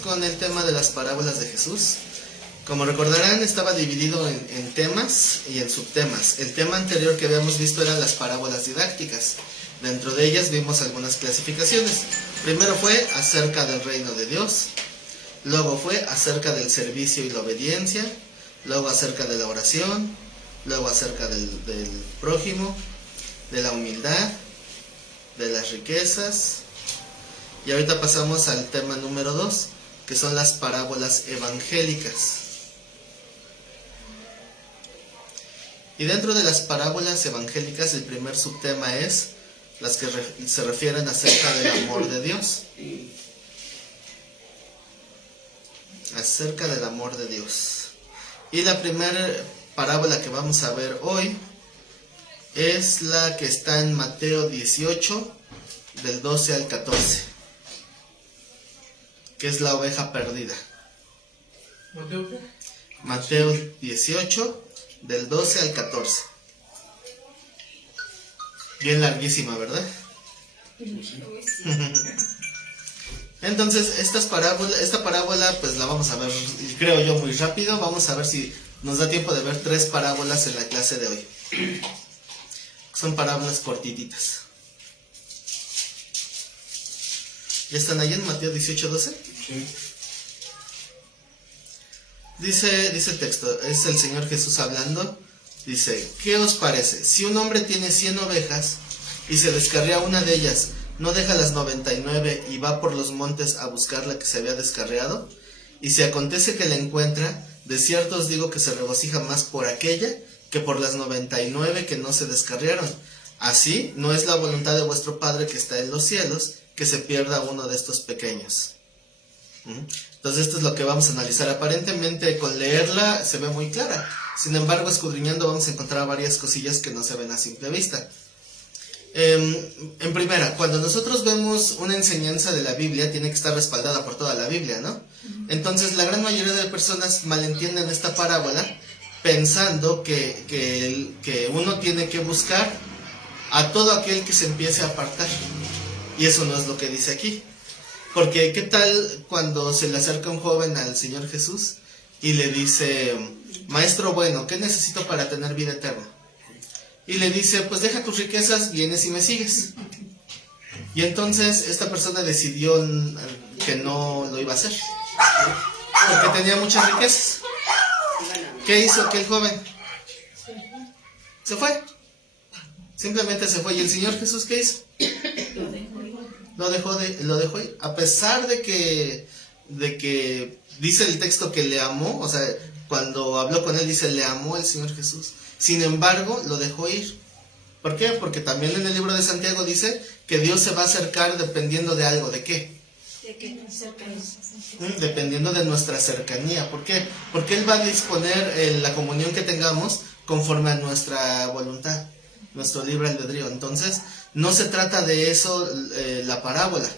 Con el tema de las parábolas de Jesús. Como recordarán, estaba dividido en temas y en subtemas. El tema anterior que habíamos visto eran las parábolas didácticas. Dentro de ellas vimos algunas clasificaciones. Primero fue acerca del reino de Dios, luego fue acerca del servicio y la obediencia, luego acerca de la oración, luego acerca del prójimo, de la humildad, de las riquezas. Y ahorita pasamos al tema número 2, que son las parábolas evangélicas. Y dentro de las parábolas evangélicas, el primer subtema es las que se refieren acerca del amor de Dios. Acerca del amor de Dios. Y la primera parábola que vamos a ver hoy es la que está en Mateo 18, del 12 al 14. Que es la oveja perdida. Mateo 18, del 12 al 14. Bien larguísima, ¿verdad? Entonces, esta parábola, pues la vamos a ver, creo yo, muy rápido. Vamos a ver si nos da tiempo de ver 3 parábolas en la clase de hoy. Son parábolas cortititas. ¿Ya están ahí en Mateo 18, 12? Sí. Dice el texto, es el Señor Jesús hablando. Dice, ¿qué os parece? Si un hombre tiene 100 ovejas y se descarría una de ellas, ¿no deja las 99 y va por los montes a buscar la que se había descarriado? Y si acontece que la encuentra, de cierto os digo que se regocija más por aquella que por las 99 que no se descarriaron. Así, no es la voluntad de vuestro Padre que está en los cielos, que se pierda uno de estos pequeños. Entonces esto es lo que vamos a analizar. Aparentemente con leerla se ve muy clara. Sin embargo, escudriñando vamos a encontrar varias cosillas que no se ven a simple vista. En primera, cuando nosotros vemos una enseñanza de la Biblia, tiene que estar respaldada por toda la Biblia, ¿no? Entonces la gran mayoría de personas malentienden esta parábola pensando que uno tiene que buscar a todo aquel que se empiece a apartar. Y eso no es lo que dice aquí. Porque ¿qué tal cuando se le acerca un joven al Señor Jesús y le dice, Maestro bueno, ¿qué necesito para tener vida eterna? Y le dice, pues deja tus riquezas, vienes y me sigues. Y entonces esta persona decidió que no lo iba a hacer, porque tenía muchas riquezas. ¿Qué hizo aquel joven? Se fue. Simplemente se fue. ¿Y el Señor Jesús qué hizo? Lo dejó ir, a pesar de que dice el texto que le amó. O sea, cuando habló con él dice, le amó el Señor Jesús. Sin embargo, lo dejó ir. ¿Por qué? Porque también en el libro de Santiago dice que Dios se va a acercar dependiendo de algo. ¿De qué? Dependiendo de nuestra cercanía. ¿Por qué? Porque Él va a disponer la comunión que tengamos conforme a nuestra voluntad, nuestro libre albedrío. Entonces, no se trata de eso la parábola.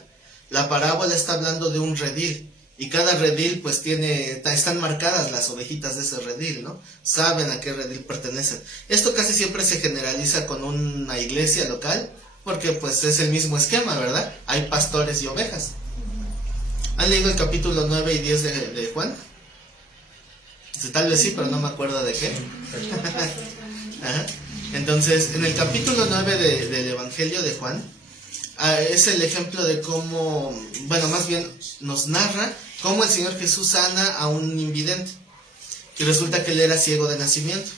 La parábola está hablando de un redil. Y cada redil pues están marcadas las ovejitas de ese redil, ¿no? Saben a qué redil pertenecen. Esto casi siempre se generaliza con una iglesia local, porque pues es el mismo esquema, ¿verdad? Hay pastores y ovejas. ¿Han leído el capítulo 9 y 10 de Juan? Tal vez sí, pero no me acuerdo de qué. Ajá. Entonces, en el capítulo 9 del Evangelio de Juan, es el ejemplo de cómo, bueno, más bien nos narra cómo el Señor Jesús sana a un invidente. Y resulta que él era ciego de nacimiento.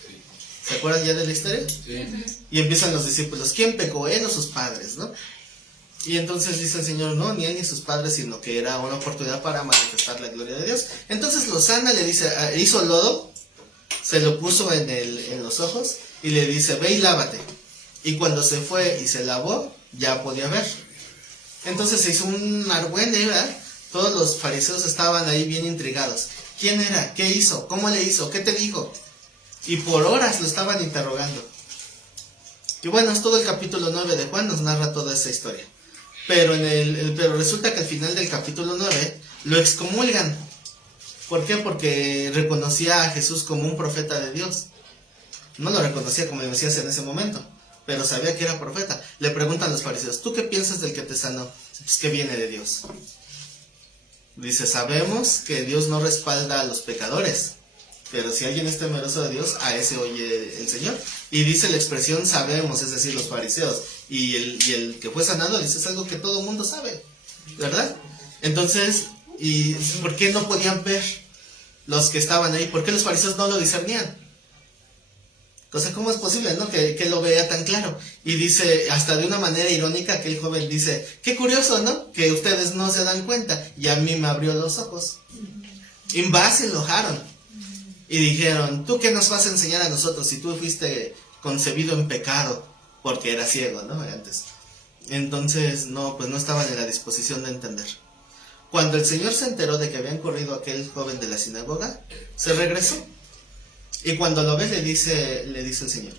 ¿Se acuerdan ya de la historia? Sí. Y empiezan los discípulos, ¿quién pecó, él o sus padres, no? Y entonces dice el Señor, no, ni él ni sus padres, sino que era una oportunidad para manifestar la gloria de Dios. Entonces lo sana, le dice, hizo lodo, se lo puso en los ojos y le dice, ve y lávate. Y cuando se fue y se lavó, ya podía ver. Entonces se hizo un argüende, ¿verdad? Todos los fariseos estaban ahí bien intrigados. ¿Quién era? ¿Qué hizo? ¿Cómo le hizo? ¿Qué te dijo? Y por horas lo estaban interrogando. Y bueno, es todo el capítulo 9 de Juan, nos narra toda esa historia. Pero pero resulta que al final del capítulo 9 lo excomulgan. ¿Por qué? Porque reconocía a Jesús como un profeta de Dios. No lo reconocía como el Mesías en ese momento, pero sabía que era profeta. Le preguntan los fariseos, ¿tú qué piensas del que te sanó? Pues que viene de Dios. Dice, sabemos que Dios no respalda a los pecadores, pero si alguien es temeroso de Dios, a ese oye el Señor. Y dice la expresión sabemos, es decir, los fariseos. Y el que fue sanado dice, es algo que todo el mundo sabe, ¿verdad? Entonces, ¿y por qué no podían ver los que estaban ahí? ¿Por qué los fariseos no lo discernían? O sea, ¿cómo es posible, no? Que lo vea tan claro. Y dice, hasta de una manera irónica, aquel joven dice, qué curioso, ¿no? Que ustedes no se dan cuenta. Y a mí me abrió los ojos. Y se enojaron. Y dijeron, ¿tú qué nos vas a enseñar a nosotros si tú fuiste concebido en pecado? Porque era ciego, ¿no? Antes. Entonces, no, pues no estaban en la disposición de entender. Cuando el Señor se enteró de que habían corrido a aquel joven de la sinagoga, se regresó. Y cuando lo ve le dice el Señor,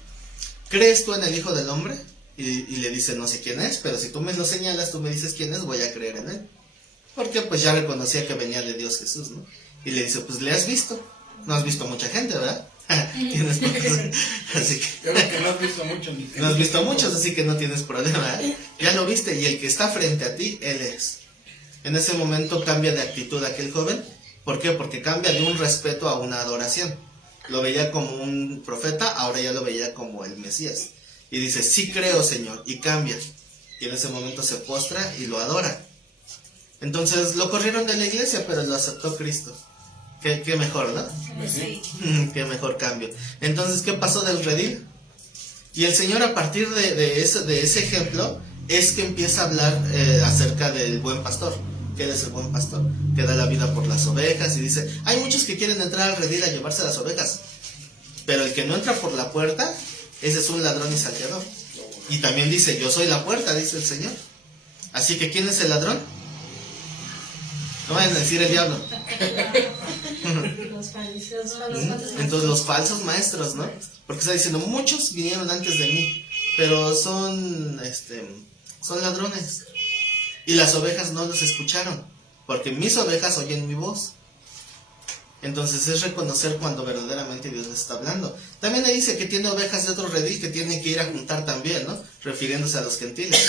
¿crees tú en el Hijo del Hombre? Y le dice, no sé quién es, pero si tú me lo señalas, tú me dices quién es, voy a creer en él. Porque pues ya reconocía que venía de Dios Jesús, ¿no? Y le dice, pues le has visto. No has visto mucha gente, ¿verdad? Tienes así que creo que no has visto mucho. No has visto muchos, así que no tienes problema, ¿eh? Ya lo viste, y el que está frente a ti, él es. En ese momento cambia de actitud aquel joven. ¿Por qué? Porque cambia de un respeto a una adoración. Lo veía como un profeta, ahora ya lo veía como el Mesías. Y dice, sí creo, Señor, y cambia. Y en ese momento se postra y lo adora. Entonces lo corrieron de la iglesia, pero lo aceptó Cristo. Qué mejor, ¿no? Sí. Qué mejor cambio. Entonces, ¿qué pasó del redil? Y el Señor, a partir de ese ejemplo, es que empieza a hablar acerca del buen pastor. ¿Qué es el buen pastor? Que da la vida por las ovejas. Y dice, hay muchos que quieren entrar al redil a llevarse las ovejas, pero el que no entra por la puerta, ese es un ladrón y salteador. Y también dice, yo soy la puerta, dice el Señor. Así que, ¿quién es el ladrón? No vayan a decir el diablo. Los fariseos. Entonces los falsos maestros, ¿no? Porque está diciendo, muchos vinieron antes de mí, pero son ladrones. Y las ovejas no los escucharon, porque mis ovejas oyen mi voz. Entonces es reconocer cuando verdaderamente Dios les está hablando. También le dice que tiene ovejas de otro redil que tiene que ir a juntar también, ¿no? Refiriéndose a los gentiles.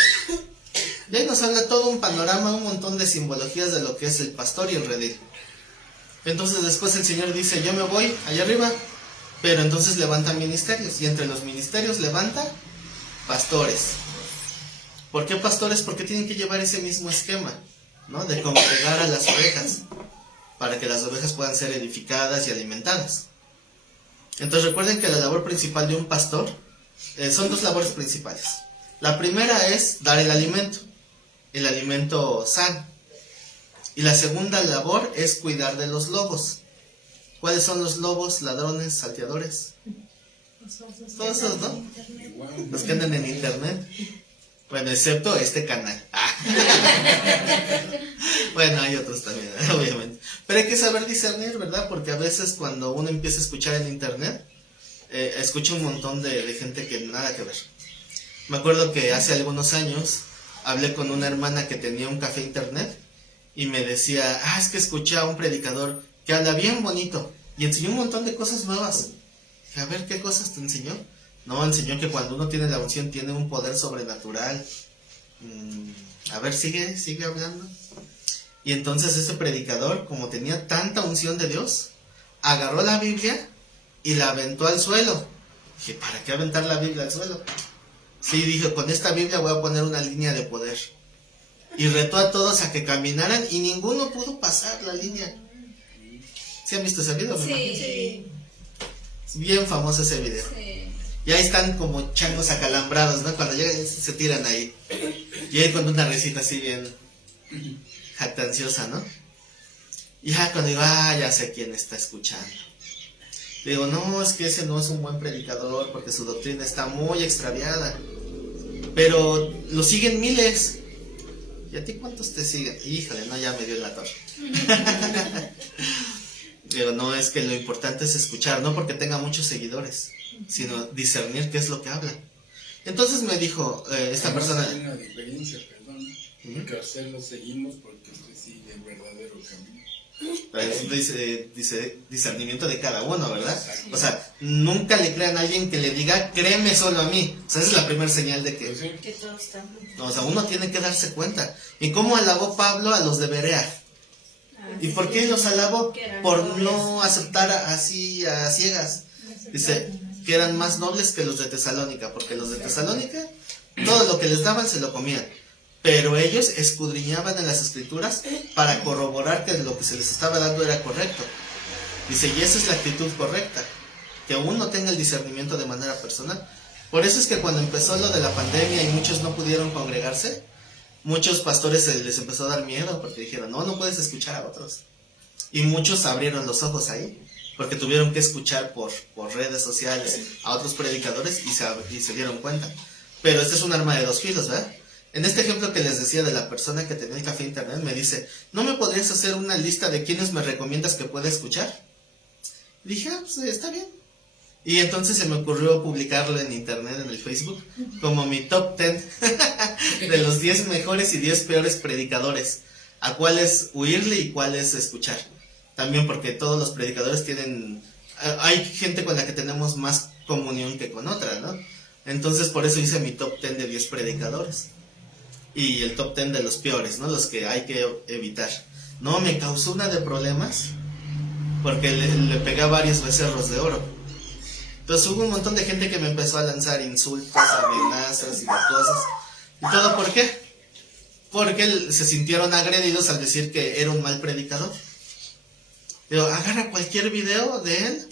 Y ahí nos habla todo un panorama, un montón de simbologías de lo que es el pastor y el redil. Entonces después el Señor dice, yo me voy allá arriba, pero entonces levanta ministerios, y entre los ministerios levanta pastores. ¿Por qué pastores? Porque tienen que llevar ese mismo esquema, ¿no? De congregar a las ovejas, para que las ovejas puedan ser edificadas y alimentadas. Entonces recuerden que la labor principal de un pastor, son dos labores principales. La primera es dar el alimento sano. Y la segunda labor es cuidar de los lobos. ¿Cuáles son los lobos? Ladrones, salteadores. Todos esos, ¿no? Los que andan en internet. Bueno, excepto este canal. Bueno, hay otros también, obviamente. Pero hay que saber discernir, ¿verdad? Porque a veces cuando uno empieza a escuchar en internet, escucha un montón de gente que nada que ver. Me acuerdo que hace algunos años hablé con una hermana que tenía un café internet y me decía, es que escuché a un predicador que habla bien bonito y enseñó un montón de cosas nuevas. Dije, a ver, ¿qué cosas te enseñó? No, enseñó que cuando uno tiene la unción tiene un poder sobrenatural. A ver, sigue hablando. Y entonces ese predicador, como tenía tanta unción de Dios, agarró la Biblia y la aventó al suelo. Dije, ¿para qué aventar la Biblia al suelo? Sí, dije, con esta Biblia voy a poner una línea de poder. Y retó a todos a que caminaran y ninguno pudo pasar la línea. ¿Sí han visto ese video? Sí. Es bien famoso ese video. Sí. Y ahí están como changos acalambrados, ¿no? Cuando llegan se tiran ahí. Y ahí con una risita así bien jactanciosa, ¿no? Y cuando digo, ya sé quién está escuchando. Digo, no, es que ese no es un buen predicador porque su doctrina está muy extraviada. Pero lo siguen miles. ¿Y a ti cuántos te siguen? Híjole, no, ya me dio en la torre. Digo, no, es que lo importante es escuchar, no porque tenga muchos seguidores, sino discernir qué es lo que habla. Entonces me dijo esta persona... Hay una diferencia, perdón, porque a usted lo seguimos porque usted sigue el verdadero camino. Dice discernimiento de cada uno, ¿verdad? O sea, nunca le crean a alguien que le diga, créeme solo a mí. O sea, esa es la primera señal de que... Que todos están... No, o sea, uno tiene que darse cuenta. ¿Y cómo alabó Pablo a los de Berea? ¿Y por qué los alabó? Por no aceptar así a ciegas. Dice que eran más nobles que los de Tesalónica, porque los de Tesalónica todo lo que les daban se lo comían, pero ellos escudriñaban en las escrituras para corroborar que lo que se les estaba dando era correcto. Dice, y esa es la actitud correcta, que uno tenga el discernimiento de manera personal. Por eso es que cuando empezó lo de la pandemia y muchos no pudieron congregarse, muchos pastores les empezó a dar miedo porque dijeron, no puedes escuchar a otros. Y muchos abrieron los ojos ahí, porque tuvieron que escuchar por redes sociales a otros predicadores y se dieron cuenta. Pero este es un arma de dos filos, ¿verdad? En este ejemplo que les decía de la persona que tenía el café internet, me dice, ¿no me podrías hacer una lista de quiénes me recomiendas que pueda escuchar? Y dije, pues está bien. Y entonces se me ocurrió publicarlo en internet, en el Facebook, como mi top 10 de los 10 mejores y 10 peores predicadores, a cuáles huirle y cuáles escuchar. También porque todos los predicadores hay gente con la que tenemos más comunión que con otra, ¿no? Entonces por eso hice mi top 10 de 10 predicadores. Y el top 10 de los peores, ¿no? Los que hay que evitar. No, me causó una de problemas, porque le pegué a varios becerros de oro. Entonces hubo un montón de gente que me empezó a lanzar insultos, amenazas y cosas. ¿Y todo por qué? Porque se sintieron agredidos al decir que era un mal predicador. Digo, agarra cualquier video de él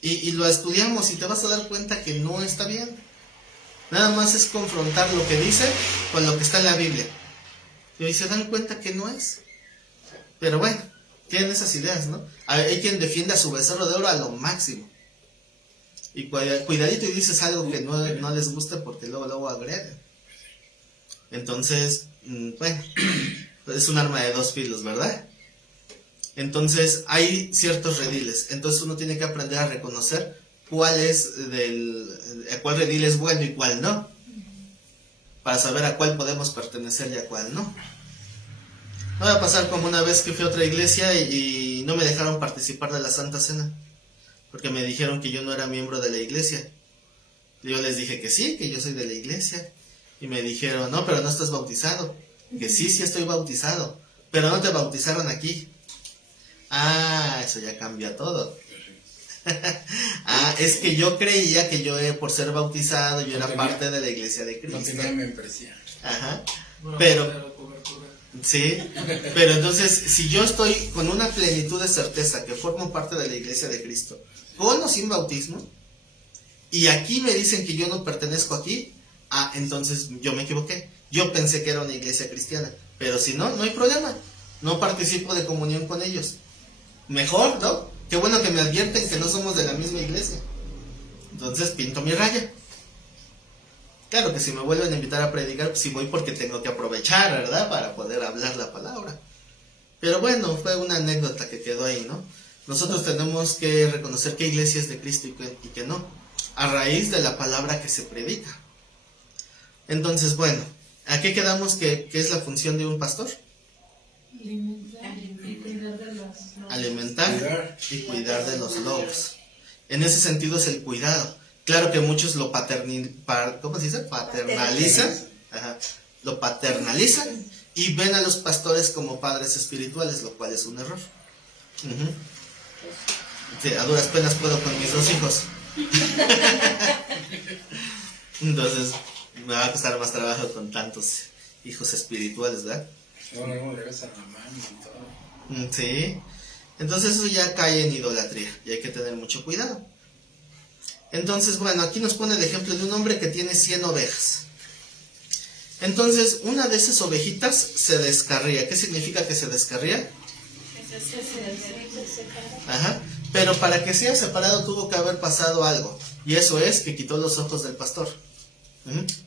y lo estudiamos y te vas a dar cuenta que no está bien. Nada más es confrontar lo que dice con lo que está en la Biblia. Y se dan cuenta que no es. Pero bueno, tienen esas ideas, ¿no? Hay quien defiende a su becerro de oro a lo máximo. Y cuidadito y dices algo que no les guste porque luego agreden. Entonces, bueno, es un arma de dos filos, ¿verdad? Entonces hay ciertos rediles. Entonces uno tiene que aprender a reconocer cuál redil es bueno y cuál no, para saber a cuál podemos pertenecer y a cuál no. No va a pasar como una vez que fui a otra iglesia y no me dejaron participar de la Santa Cena, porque me dijeron que yo no era miembro de la iglesia. Yo les dije que sí, que yo soy de la iglesia, y me dijeron, no, pero no estás bautizado. Que sí estoy bautizado, pero no te bautizaron aquí. Eso ya cambia todo. Es que yo creía que yo, por ser bautizado, yo era parte de la iglesia de Cristo. No tenía membresía. Ajá. Pero sí, pero entonces, si yo estoy con una plenitud de certeza que formo parte de la iglesia de Cristo, con o sin bautismo, y aquí me dicen que yo no pertenezco aquí, entonces yo me equivoqué. Yo pensé que era una iglesia cristiana, pero si no hay problema. No participo de comunión con ellos. Mejor, ¿no? Qué bueno que me advierten que no somos de la misma iglesia. Entonces pinto mi raya. Claro que si me vuelven a invitar a predicar, pues sí voy porque tengo que aprovechar, ¿verdad? Para poder hablar la palabra. Pero bueno, fue una anécdota que quedó ahí, ¿no? Nosotros tenemos que reconocer qué iglesia es de Cristo y que no, a raíz de la palabra que se predica. Entonces, bueno, ¿a qué quedamos que es la función de un pastor? Alimentar y cuidar de los lobos. En ese sentido es el cuidado. Claro que muchos lo paternalizan. Ajá. Lo paternalizan y ven a los pastores como padres espirituales, lo cual es un error. Sí, a duras penas puedo con mis 2 hijos. Entonces me va a costar más trabajo con tantos hijos espirituales, ¿verdad? No, le ves a la mano y todo. Sí. Entonces eso ya cae en idolatría y hay que tener mucho cuidado. Entonces, bueno, aquí nos pone el ejemplo de un hombre que tiene 100 ovejas. Entonces, una de esas ovejitas se descarría. ¿Qué significa que se descarría? Ajá. Pero para que sea separado tuvo que haber pasado algo. Y eso es que quitó los ojos del pastor.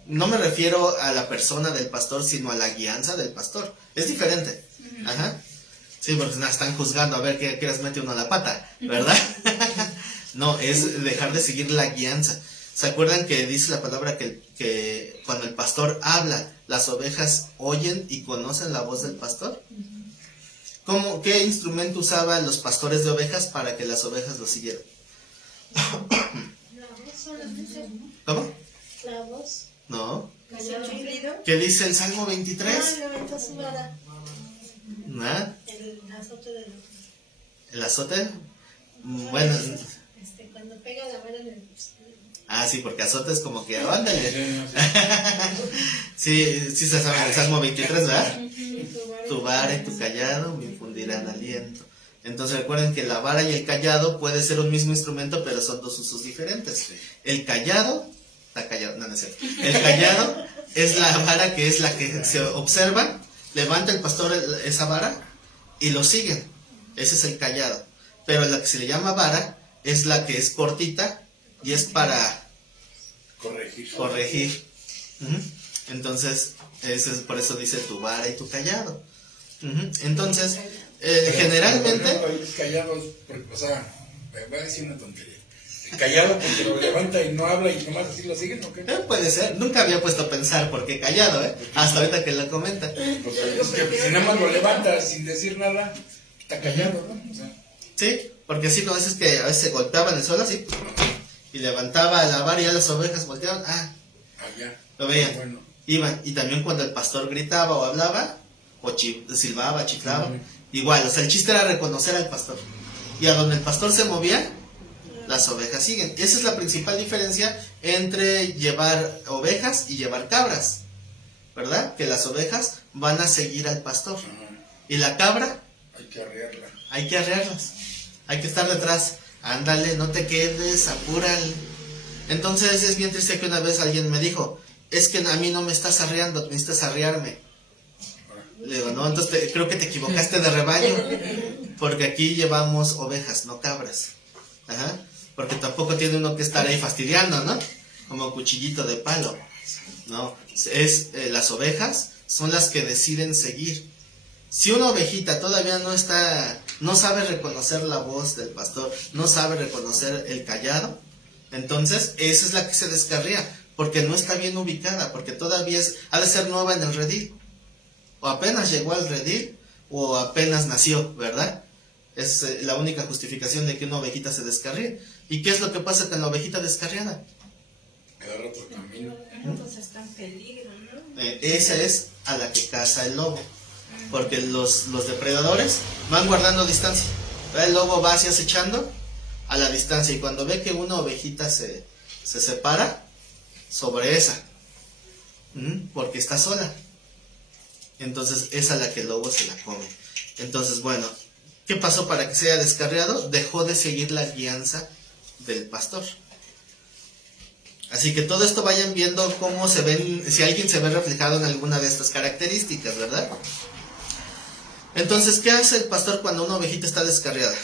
No me refiero a la persona del pastor, sino a la guianza del pastor. Es diferente. Ajá. Sí, porque están juzgando a ver qué les mete uno a la pata, ¿verdad? No, es dejar de seguir la guianza. ¿Se acuerdan que dice la palabra que cuando el pastor habla, las ovejas oyen y conocen la voz del pastor? ¿Qué instrumento usaban los pastores de ovejas para que las ovejas lo siguieran? ¿Cómo? La voz. No. ¿El chiflido? ¿Qué dice el Salmo 23? ¿no? El azote de los... ¿El azote? Bueno, cuando pega la vara en el... sí, porque azote es como que, ándale. Sí, Sí se sabe el Salmo 23, ¿verdad? Tu Tu vara y tu callado me infundirán aliento. Entonces recuerden que la vara y el callado puede ser un mismo instrumento, pero son dos usos diferentes. El callado, está callado, no es cierto. El callado es la vara que es la que se observa, levanta el pastor esa vara y lo siguen. Ese es el callado. Pero la que se le llama vara es la que es cortita y es para corregir. Ujú. Entonces, por eso dice tu vara y tu callado. Ujú. Entonces, generalmente... Callados, o sea, voy a decir una tontería. Callado porque lo levanta y no habla y nomás así lo siguen, ¿o qué? Puede ser, nunca había puesto a pensar por qué callado, hasta ahorita que lo comenta. Pues es que si nada más lo levanta sin decir nada, está callado, ¿no? O sea, Sí, porque sí, a veces se golpeaban el suelo así, y levantaba la vara y ya las ovejas volteaban, allá. lo veían, Bueno. iban, y también cuando el pastor gritaba o hablaba, o silbaba, chiflaba, igual, o sea, el chiste era reconocer al pastor, y a donde el pastor se movía, las ovejas siguen. Esa es la principal diferencia entre llevar ovejas y llevar cabras, ¿verdad? Que las ovejas van a seguir al pastor, y la cabra Hay que arrearla. hay que arrearlas, hay que estar detrás, ándale, no te quedes, apúrale. Entonces es bien triste que una vez alguien me dijo, es que a mí no me estás arreando, necesitas arrearme. Le digo, no, entonces creo que te equivocaste de rebaño, porque aquí llevamos ovejas, no cabras. Ajá, porque tampoco tiene uno que estar ahí fastidiando, ¿no? Como cuchillito de palo. No, las ovejas son las que deciden seguir. Si una ovejita todavía no sabe reconocer la voz del pastor, no sabe reconocer el callado, entonces esa es la que se descarría, porque no está bien ubicada, porque todavía ha de ser nueva en el redil, o apenas llegó al redil, o apenas nació, ¿verdad? Es la única justificación de que una ovejita se descarríe. ¿Y qué es lo que pasa con la ovejita descarriada? Agarra otro camino. Entonces está en peligro, ¿no? Esa es a la que caza el lobo, porque los depredadores van guardando distancia. El lobo va así acechando a la distancia, y cuando ve que una ovejita se separa sobre esa, porque está sola, entonces es a la que el lobo se la come. Entonces, bueno, ¿qué pasó para que se haya descarriado? Dejó de seguir la guianza del pastor. Así que todo esto vayan viendo cómo se ven, si alguien se ve reflejado en alguna de estas características, ¿verdad? Entonces, ¿qué hace el pastor cuando una ovejita está descarriada?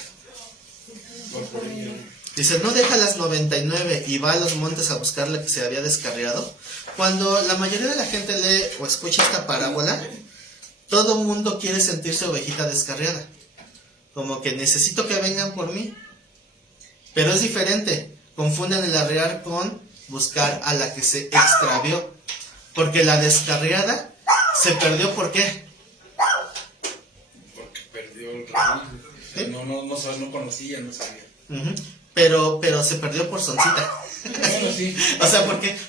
Dice, no deja las 99 y va a los montes a buscar la que se había descarriado. Cuando la mayoría de la gente lee o escucha esta parábola, todo el mundo quiere sentirse ovejita descarriada. Como que necesito que vengan por mí. Pero es diferente. Confunden el arrear con buscar a la que se extravió. Porque la descarriada se perdió, ¿por qué? Porque perdió el redil. ¿Sí? No conocía, no sabía. Pero se perdió por soncita. Bueno, sí. O sea,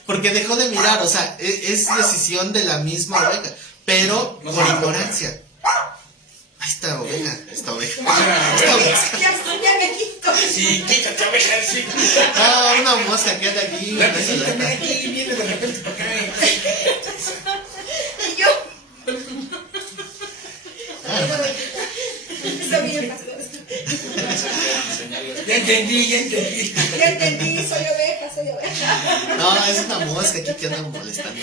porque dejó de mirar. O sea, es decisión de la misma oveja, pero No por se ignorancia. Ahí está oveja, esta oveja. Ya me quito. Sí, quítate, oveja, sí. Una mosca que anda aquí. La que sí, también aquí viene de repente para acá. Y yo. Está bien, pastor. Ya entendí. Ya entendí, soy oveja. No, es una mosca aquí que anda molestando.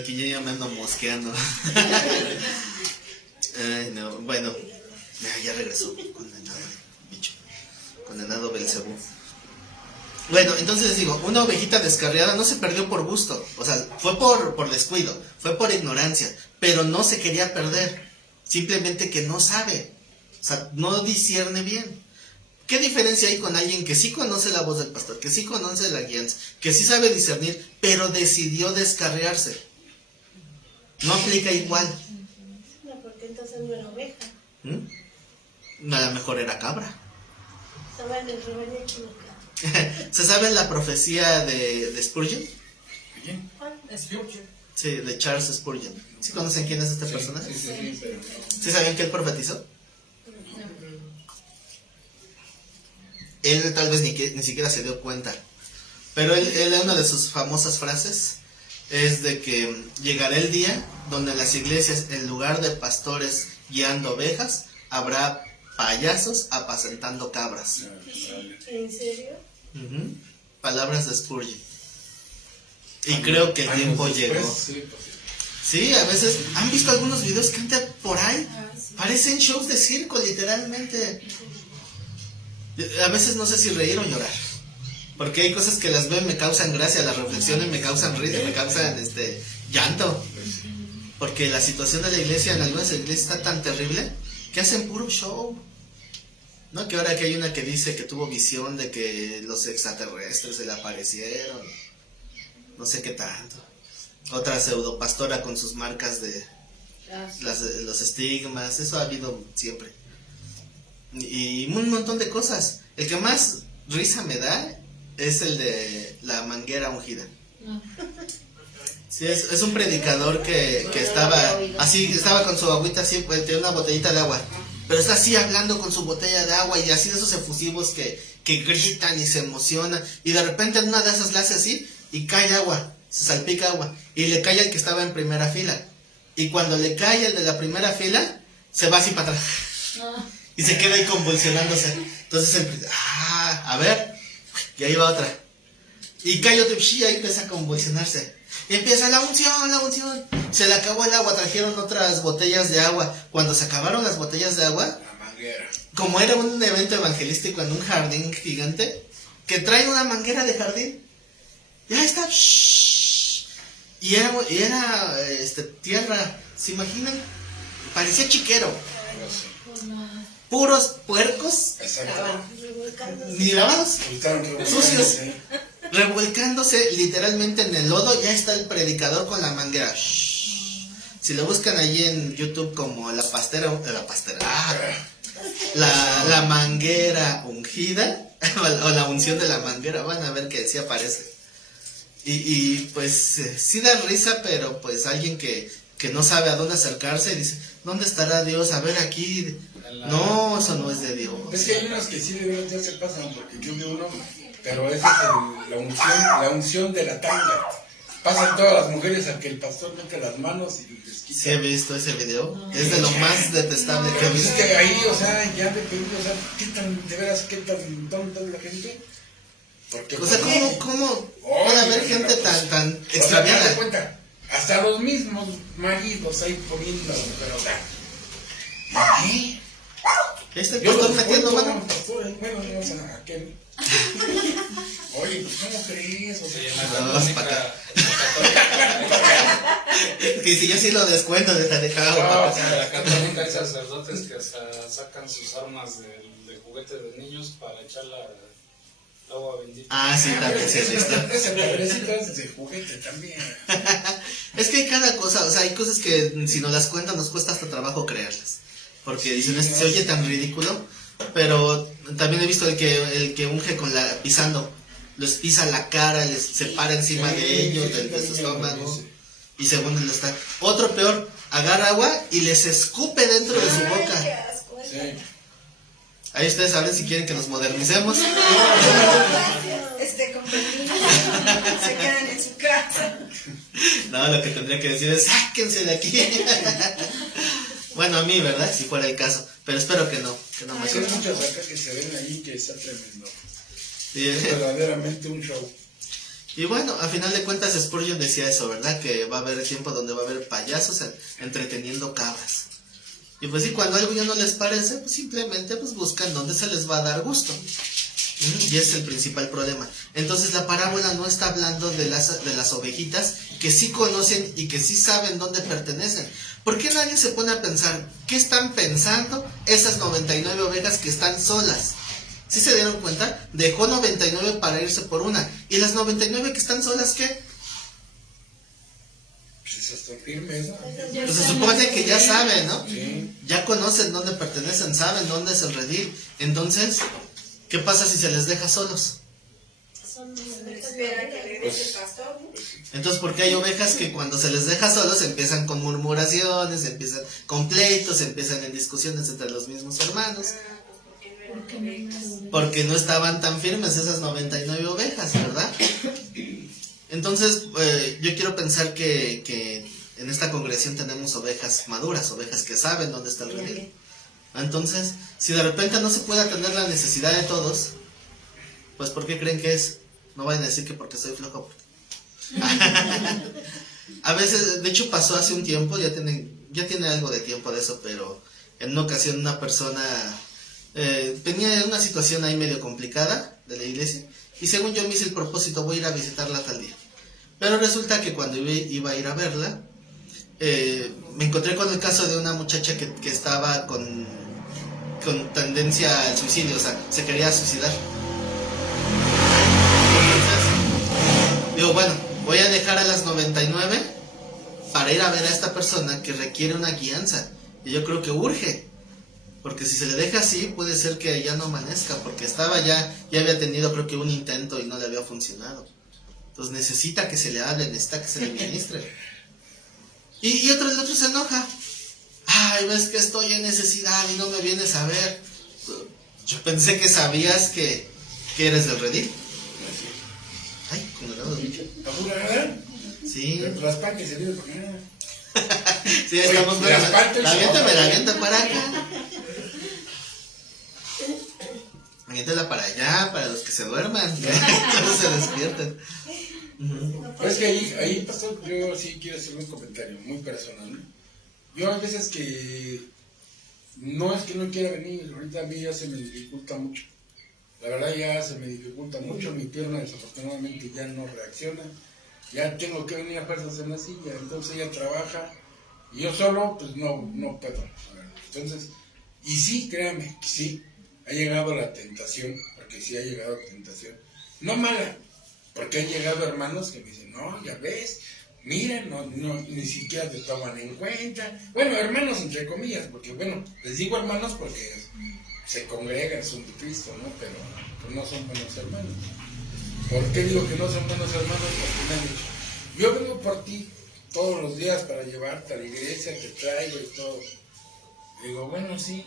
Aquí yo ya me ando mosqueando. Ay, no, bueno, ya regresó. Condenado bicho. Condenado Belcebú. Bueno, entonces les digo, una ovejita descarriada no se perdió por gusto. O sea, fue por descuido, fue por ignorancia, pero no se quería perder. Simplemente que no sabe. O sea, no discierne bien. ¿Qué diferencia hay con alguien que sí conoce la voz del pastor, que sí conoce la guianza, que sí sabe discernir, pero decidió descarriarse? No aplica igual. No, porque entonces no era oveja. A lo mejor era cabra. Estaba en el rebaño equivocado. ¿Se sabe la profecía de Spurgeon? Bien. ¿Cuál? Spurgeon. Sí, de Charles Spurgeon. ¿Sí conocen quién es este personaje? Sí, pero... ¿Sí sabían que él profetizó? Él tal vez ni siquiera se dio cuenta. Pero una de sus famosas frases es de que llegará el día donde en las iglesias, en lugar de pastores guiando ovejas, habrá payasos apacentando cabras. ¿En serio? Ujú. Palabras de Spurgeon. Y creo que el tiempo llegó. Sí, a veces, ¿han visto algunos videos que andan por ahí? Parecen shows de circo, literalmente. A veces no sé si reír o llorar. Porque hay cosas que las veo y me causan gracia, las reflexiones me causan risa, me causan llanto. Porque la situación de la iglesia, en algunas iglesias, está tan terrible que hacen puro show. ¿No? Que ahora que hay una que dice que tuvo visión de que los extraterrestres se le aparecieron. No sé qué tanto. Otra pseudopastora con sus marcas de los estigmas. Eso ha habido siempre. Y un montón de cosas. El que más risa me da es el de la manguera ungida. Sí, es un predicador que estaba así, estaba con su agüita así, pues, tiene una botellita de agua, pero está así hablando con su botella de agua y así de esos efusivos que gritan y se emocionan, y de repente en una de esas la hace así y cae agua, se salpica agua, y le cae el que estaba en primera fila, y cuando le cae el de la primera fila, se va así para atrás, y se queda ahí convulsionándose. Entonces a ver, y ahí va otra, y cae otro, y ahí empieza a convulsionarse. Y empieza la unción. Se le acabó el agua, trajeron otras botellas de agua. Cuando se acabaron las botellas de agua, La manguera. como era un evento evangelístico en un jardín gigante, que traen una manguera de jardín, y ahí está. Y era tierra, ¿se imaginan? Parecía chiquero. Puros puercos, Exacto. ni lavados, Estaban sucios, revolcándose literalmente en el lodo. Ya está el predicador con la manguera. Si lo buscan allí en YouTube como la manguera ungida o la unción de la manguera, van a ver que sí aparece. Y pues sí da risa, pero pues alguien que no sabe a dónde acercarse y dice, ¿dónde estará Dios? A ver aquí. No, eso no es de Dios. Es que hay unos que sí de verdad ya se pasan, porque yo vi uno, pero esa es la unción de la tanga. Pasan todas las mujeres a que el pastor mete las manos y les quita. Sí he visto ese video, es de lo más detestable que he Pero es visto. que ahí, o sea, ya depende, o sea, qué tan tonta es la gente. Porque, O sea, ¿cómo puede haber gente tan O sea, te extraviada? das cuenta, hasta los mismos maridos ahí poniendo, pero o sea, ¿qué? Este Yo pastor los metiendo cuento, mano. pastores, bueno, no, o sea, aquel. Oye, pues ¿cómo crees? O sea, Vamos para acá. Que si yo sí lo descuento, dejado. No, En la católica hay sacerdotes que hasta sacan sus armas de juguetes de niños para echar la agua bendita. Ah, sí, también sí he visto. ese padrecito es de juguete también. Es que hay cada cosa, o sea, hay cosas que si nos las cuentan nos cuesta hasta trabajo creerlas. Porque dicen, se oye tan ridículo. Pero también he visto el que unge pisando. Les pisa la cara, se para encima de ellos, de su estómago. Y según él está. Otro peor, agarra agua y les escupe dentro de su Ay, qué boca. asco. Sí. Ahí ustedes saben si quieren que nos modernicemos. Con permiso, se quedan en su casa. No, lo que tendría que decir es, sáquense de aquí. Bueno, a mí, ¿verdad? Si fuera el caso. Pero espero que no me Hay suene. muchas acá que se ven ahí que está tremendo. Sí, Es verdaderamente un show. y bueno, a final de cuentas Spurgeon decía eso, ¿verdad? Que va a haber tiempo donde va a haber payasos entreteniendo cabras. Y pues sí, cuando algo ya no les parece, pues simplemente pues buscan dónde se les va a dar gusto. Y ese es el principal problema. Entonces la parábola no está hablando de las ovejitas que sí conocen y que sí saben dónde pertenecen. ¿Por qué nadie se pone a pensar qué están pensando esas 99 ovejas que están solas? ¿Sí se dieron cuenta? Dejó 99 para irse por una. ¿Y las 99 que están solas qué? Pues eso está firme, ¿no? Pues se supone que ya saben, ¿no? Sí. Ya conocen dónde pertenecen, saben dónde es el redil. Entonces, ¿qué pasa si se les deja solos? Son ovejas espera que regrese el pastor, ¿no? Entonces, ¿por qué hay ovejas que cuando se les deja solos empiezan con murmuraciones, empiezan con pleitos, empiezan en discusiones entre los mismos hermanos? Porque no eran ovejas. Porque no estaban tan firmes esas 99 ovejas, ¿verdad? Entonces, yo quiero pensar que en esta congregación tenemos ovejas maduras, ovejas que saben dónde está el redil. Entonces, si de repente no se puede atender la necesidad de todos, pues ¿por qué creen que es? No vayan a decir que porque soy flojo. A veces, de hecho pasó hace un tiempo, ya tiene algo de tiempo de eso, pero en una ocasión una persona tenía una situación ahí medio complicada de la iglesia, y según yo me hice el propósito, voy a ir a visitarla tal día. Pero resulta que cuando iba a ir a verla, me encontré con el caso de una muchacha que estaba con tendencia al suicidio, o sea, se quería suicidar. Entonces, digo, bueno, voy a dejar a las 99 para ir a ver a esta persona que requiere una guianza. Y yo creo que urge, porque si se le deja así, puede ser que ya no amanezca, porque ya había tenido creo que un intento y no le había funcionado. Entonces necesita que se le hable, necesita que se le ministre. Y el otro se enoja. Ay, ves que estoy en necesidad y no me vienes a ver. Yo pensé que sabías que eres del redil. Ay, condenado bicho. Sí. Las parques se vienen por acá. Sí, estamos Oye, las partes la avienta para acá. Aviéntala para allá, para los que se duerman. Todos se despierten. Es que ahí, pastor, yo sí quiero hacer un comentario muy personal, ¿no? Yo hay veces que no es que no quiera venir, ahorita a mí ya se me dificulta mucho. La verdad ya se me dificulta mucho, mi pierna desafortunadamente ya no reacciona. Ya tengo que venir a fuerzas en la silla, entonces ella trabaja y yo solo pues no puedo. Entonces, y sí, créanme, que sí, ha llegado la tentación, porque sí ha llegado tentación, no mala, porque han llegado hermanos que me dicen, no, ya ves, mira, no, ni siquiera te toman en cuenta. Bueno, hermanos entre comillas, porque bueno, les digo hermanos porque se congregan, son de Cristo, ¿no? Pero pues no son buenos hermanos. ¿Por qué digo que no son buenos hermanos? Porque me han dicho, yo vengo por ti todos los días para llevarte a la iglesia, te traigo y todo. Digo, bueno, sí,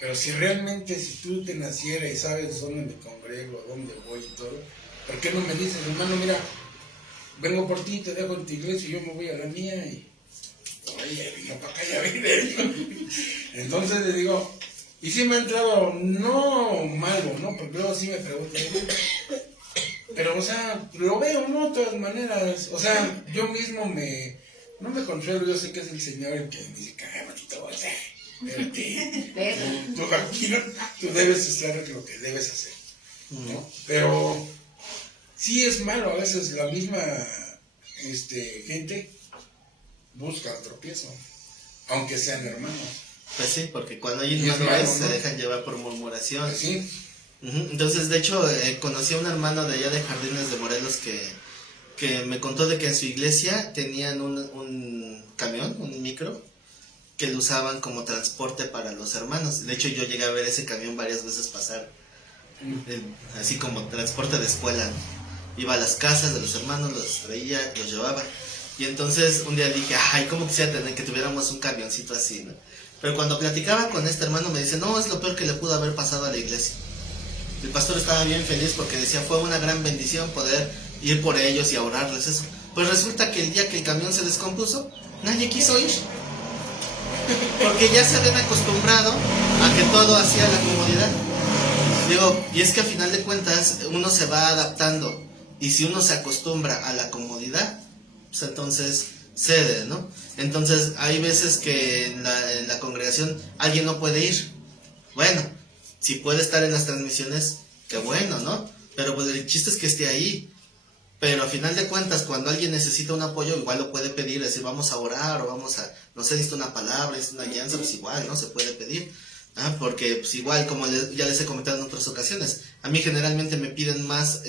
pero si realmente si tú te nacieras y sabes dónde me congrego, dónde voy y todo, ¿por qué no me dices, hermano, mira, vengo por ti, te dejo en tu iglesia y yo me voy a la mía y, oye, vino para acá, ya vine. Entonces le digo, y sí me ha entrado, no malo, ¿no? Porque luego sí me preguntan, pero, o sea, lo veo, ¿no? De todas maneras, o sea, yo mismo no me consuelo, yo sé que es el Señor el que me dice, cállate, voy a hacer, espérate, tú tranquilo, tú debes hacer lo que debes hacer, ¿no? Pero sí es malo, a veces la misma gente busca el tropiezo, aunque sean hermanos. Pues sí, porque cuando hay un hermano se dejan llevar por murmuración. Pues sí. Entonces, de hecho, conocí a un hermano de allá de Jardines de Morelos que me contó de que en su iglesia tenían un camión, un micro, que lo usaban como transporte para los hermanos. De hecho, yo llegué a ver ese camión varias veces pasar, así como transporte de escuela. Iba a las casas de los hermanos, los traía, los llevaba. Y entonces un día dije, ay, ¿cómo quisiera que tuviéramos un camioncito así, ¿no? Pero cuando platicaba con este hermano me dice, no, es lo peor que le pudo haber pasado a la iglesia. El pastor estaba bien feliz porque decía, fue una gran bendición poder ir por ellos y ahorrarles eso. Pues resulta que el día que el camión se descompuso, nadie quiso ir. Porque ya se habían acostumbrado a que todo hacía la comodidad. Digo, y es que a final de cuentas uno se va adaptando. Y si uno se acostumbra a la comodidad, pues entonces cede, ¿no? Entonces hay veces que en la congregación alguien no puede ir. Bueno, si puede estar en las transmisiones, qué bueno, ¿no? Pero pues el chiste es que esté ahí. Pero a final de cuentas, cuando alguien necesita un apoyo, igual lo puede pedir, decir, vamos a orar, o vamos a, no sé, necesita una palabra, necesita una guianza, pues igual, ¿no? Se puede pedir. Porque pues igual, como ya les he comentado en otras ocasiones, a mí generalmente me piden más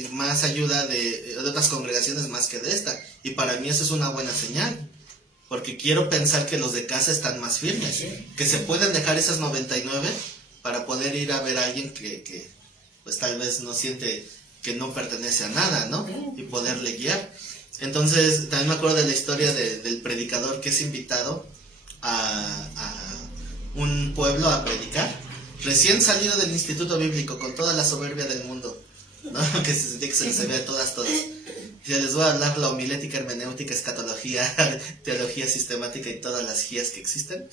ayuda de otras congregaciones más que de esta. Y para mí eso es una buena señal. Porque quiero pensar que los de casa están más firmes. Sí. Que se pueden dejar esas 99 para poder ir a ver a alguien que pues tal vez no siente que no pertenece a nada, ¿no? Y poderle guiar. Entonces, también me acuerdo de la historia del predicador que es invitado a un pueblo a predicar, recién salido del instituto bíblico, con toda la soberbia del mundo, ¿no? Que se sentía que se les veía todas. Ya les voy a hablar la homilética, hermenéutica, escatología, teología sistemática y todas las guías que existen.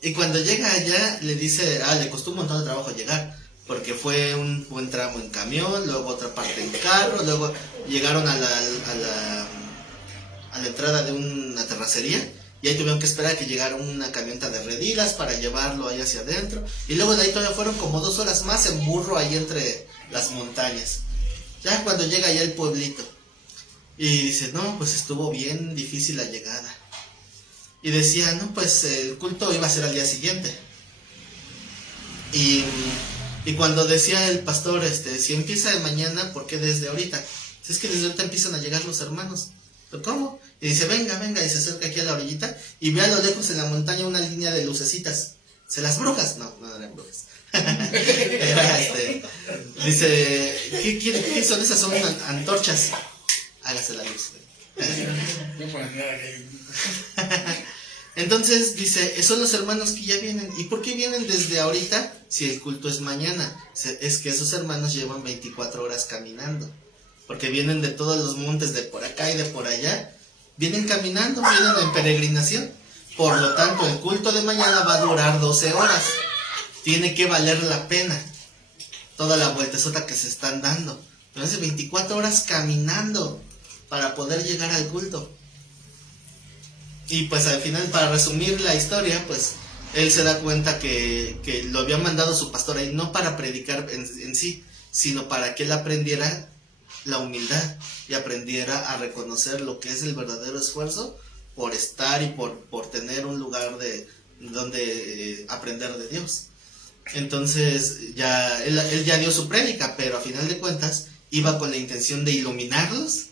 Y cuando llega allá, le dice, le costó un montón de trabajo llegar, porque fue un buen tramo en camión, luego otra parte en carro, luego llegaron a la entrada de una terracería, y ahí tuvieron que esperar a que llegara una camioneta de redilas para llevarlo ahí hacia adentro, y luego de ahí todavía fueron como 2 horas más en burro ahí entre las montañas. Ya cuando llega allá el pueblito, y dice, no, pues estuvo bien difícil la llegada. Y decía, no, pues el culto iba a ser al día siguiente. Y cuando decía el pastor, si empieza de mañana, ¿por qué desde ahorita? Si es que desde ahorita empiezan a llegar los hermanos. ¿Pero cómo? Y dice, venga, y se acerca aquí a la orillita, y ve a lo lejos en la montaña una línea de lucecitas. ¿Se las brujas? No eran brujas. Era dice, ¿qué son esas? Son antorchas. Hágase la luz. Entonces dice, son los hermanos que ya vienen. ¿Y por qué vienen desde ahorita si el culto es mañana? Es que esos hermanos llevan 24 horas caminando, porque vienen de todos los montes, de por acá y de por allá. Vienen caminando, vienen en peregrinación. Por lo tanto, el culto de mañana va a durar 12 horas. Tiene que valer la pena toda la vueltezota que se están dando. Entonces 24 horas caminando para poder llegar al culto. Y pues al final, para resumir la historia, pues él se da cuenta que lo había mandado su pastor ahí no para predicar en sí, sino para que él aprendiera la humildad y aprendiera a reconocer lo que es el verdadero esfuerzo por estar y por tener un lugar donde aprender de Dios. Entonces ya él ya dio su prédica, pero a final de cuentas iba con la intención de iluminarlos,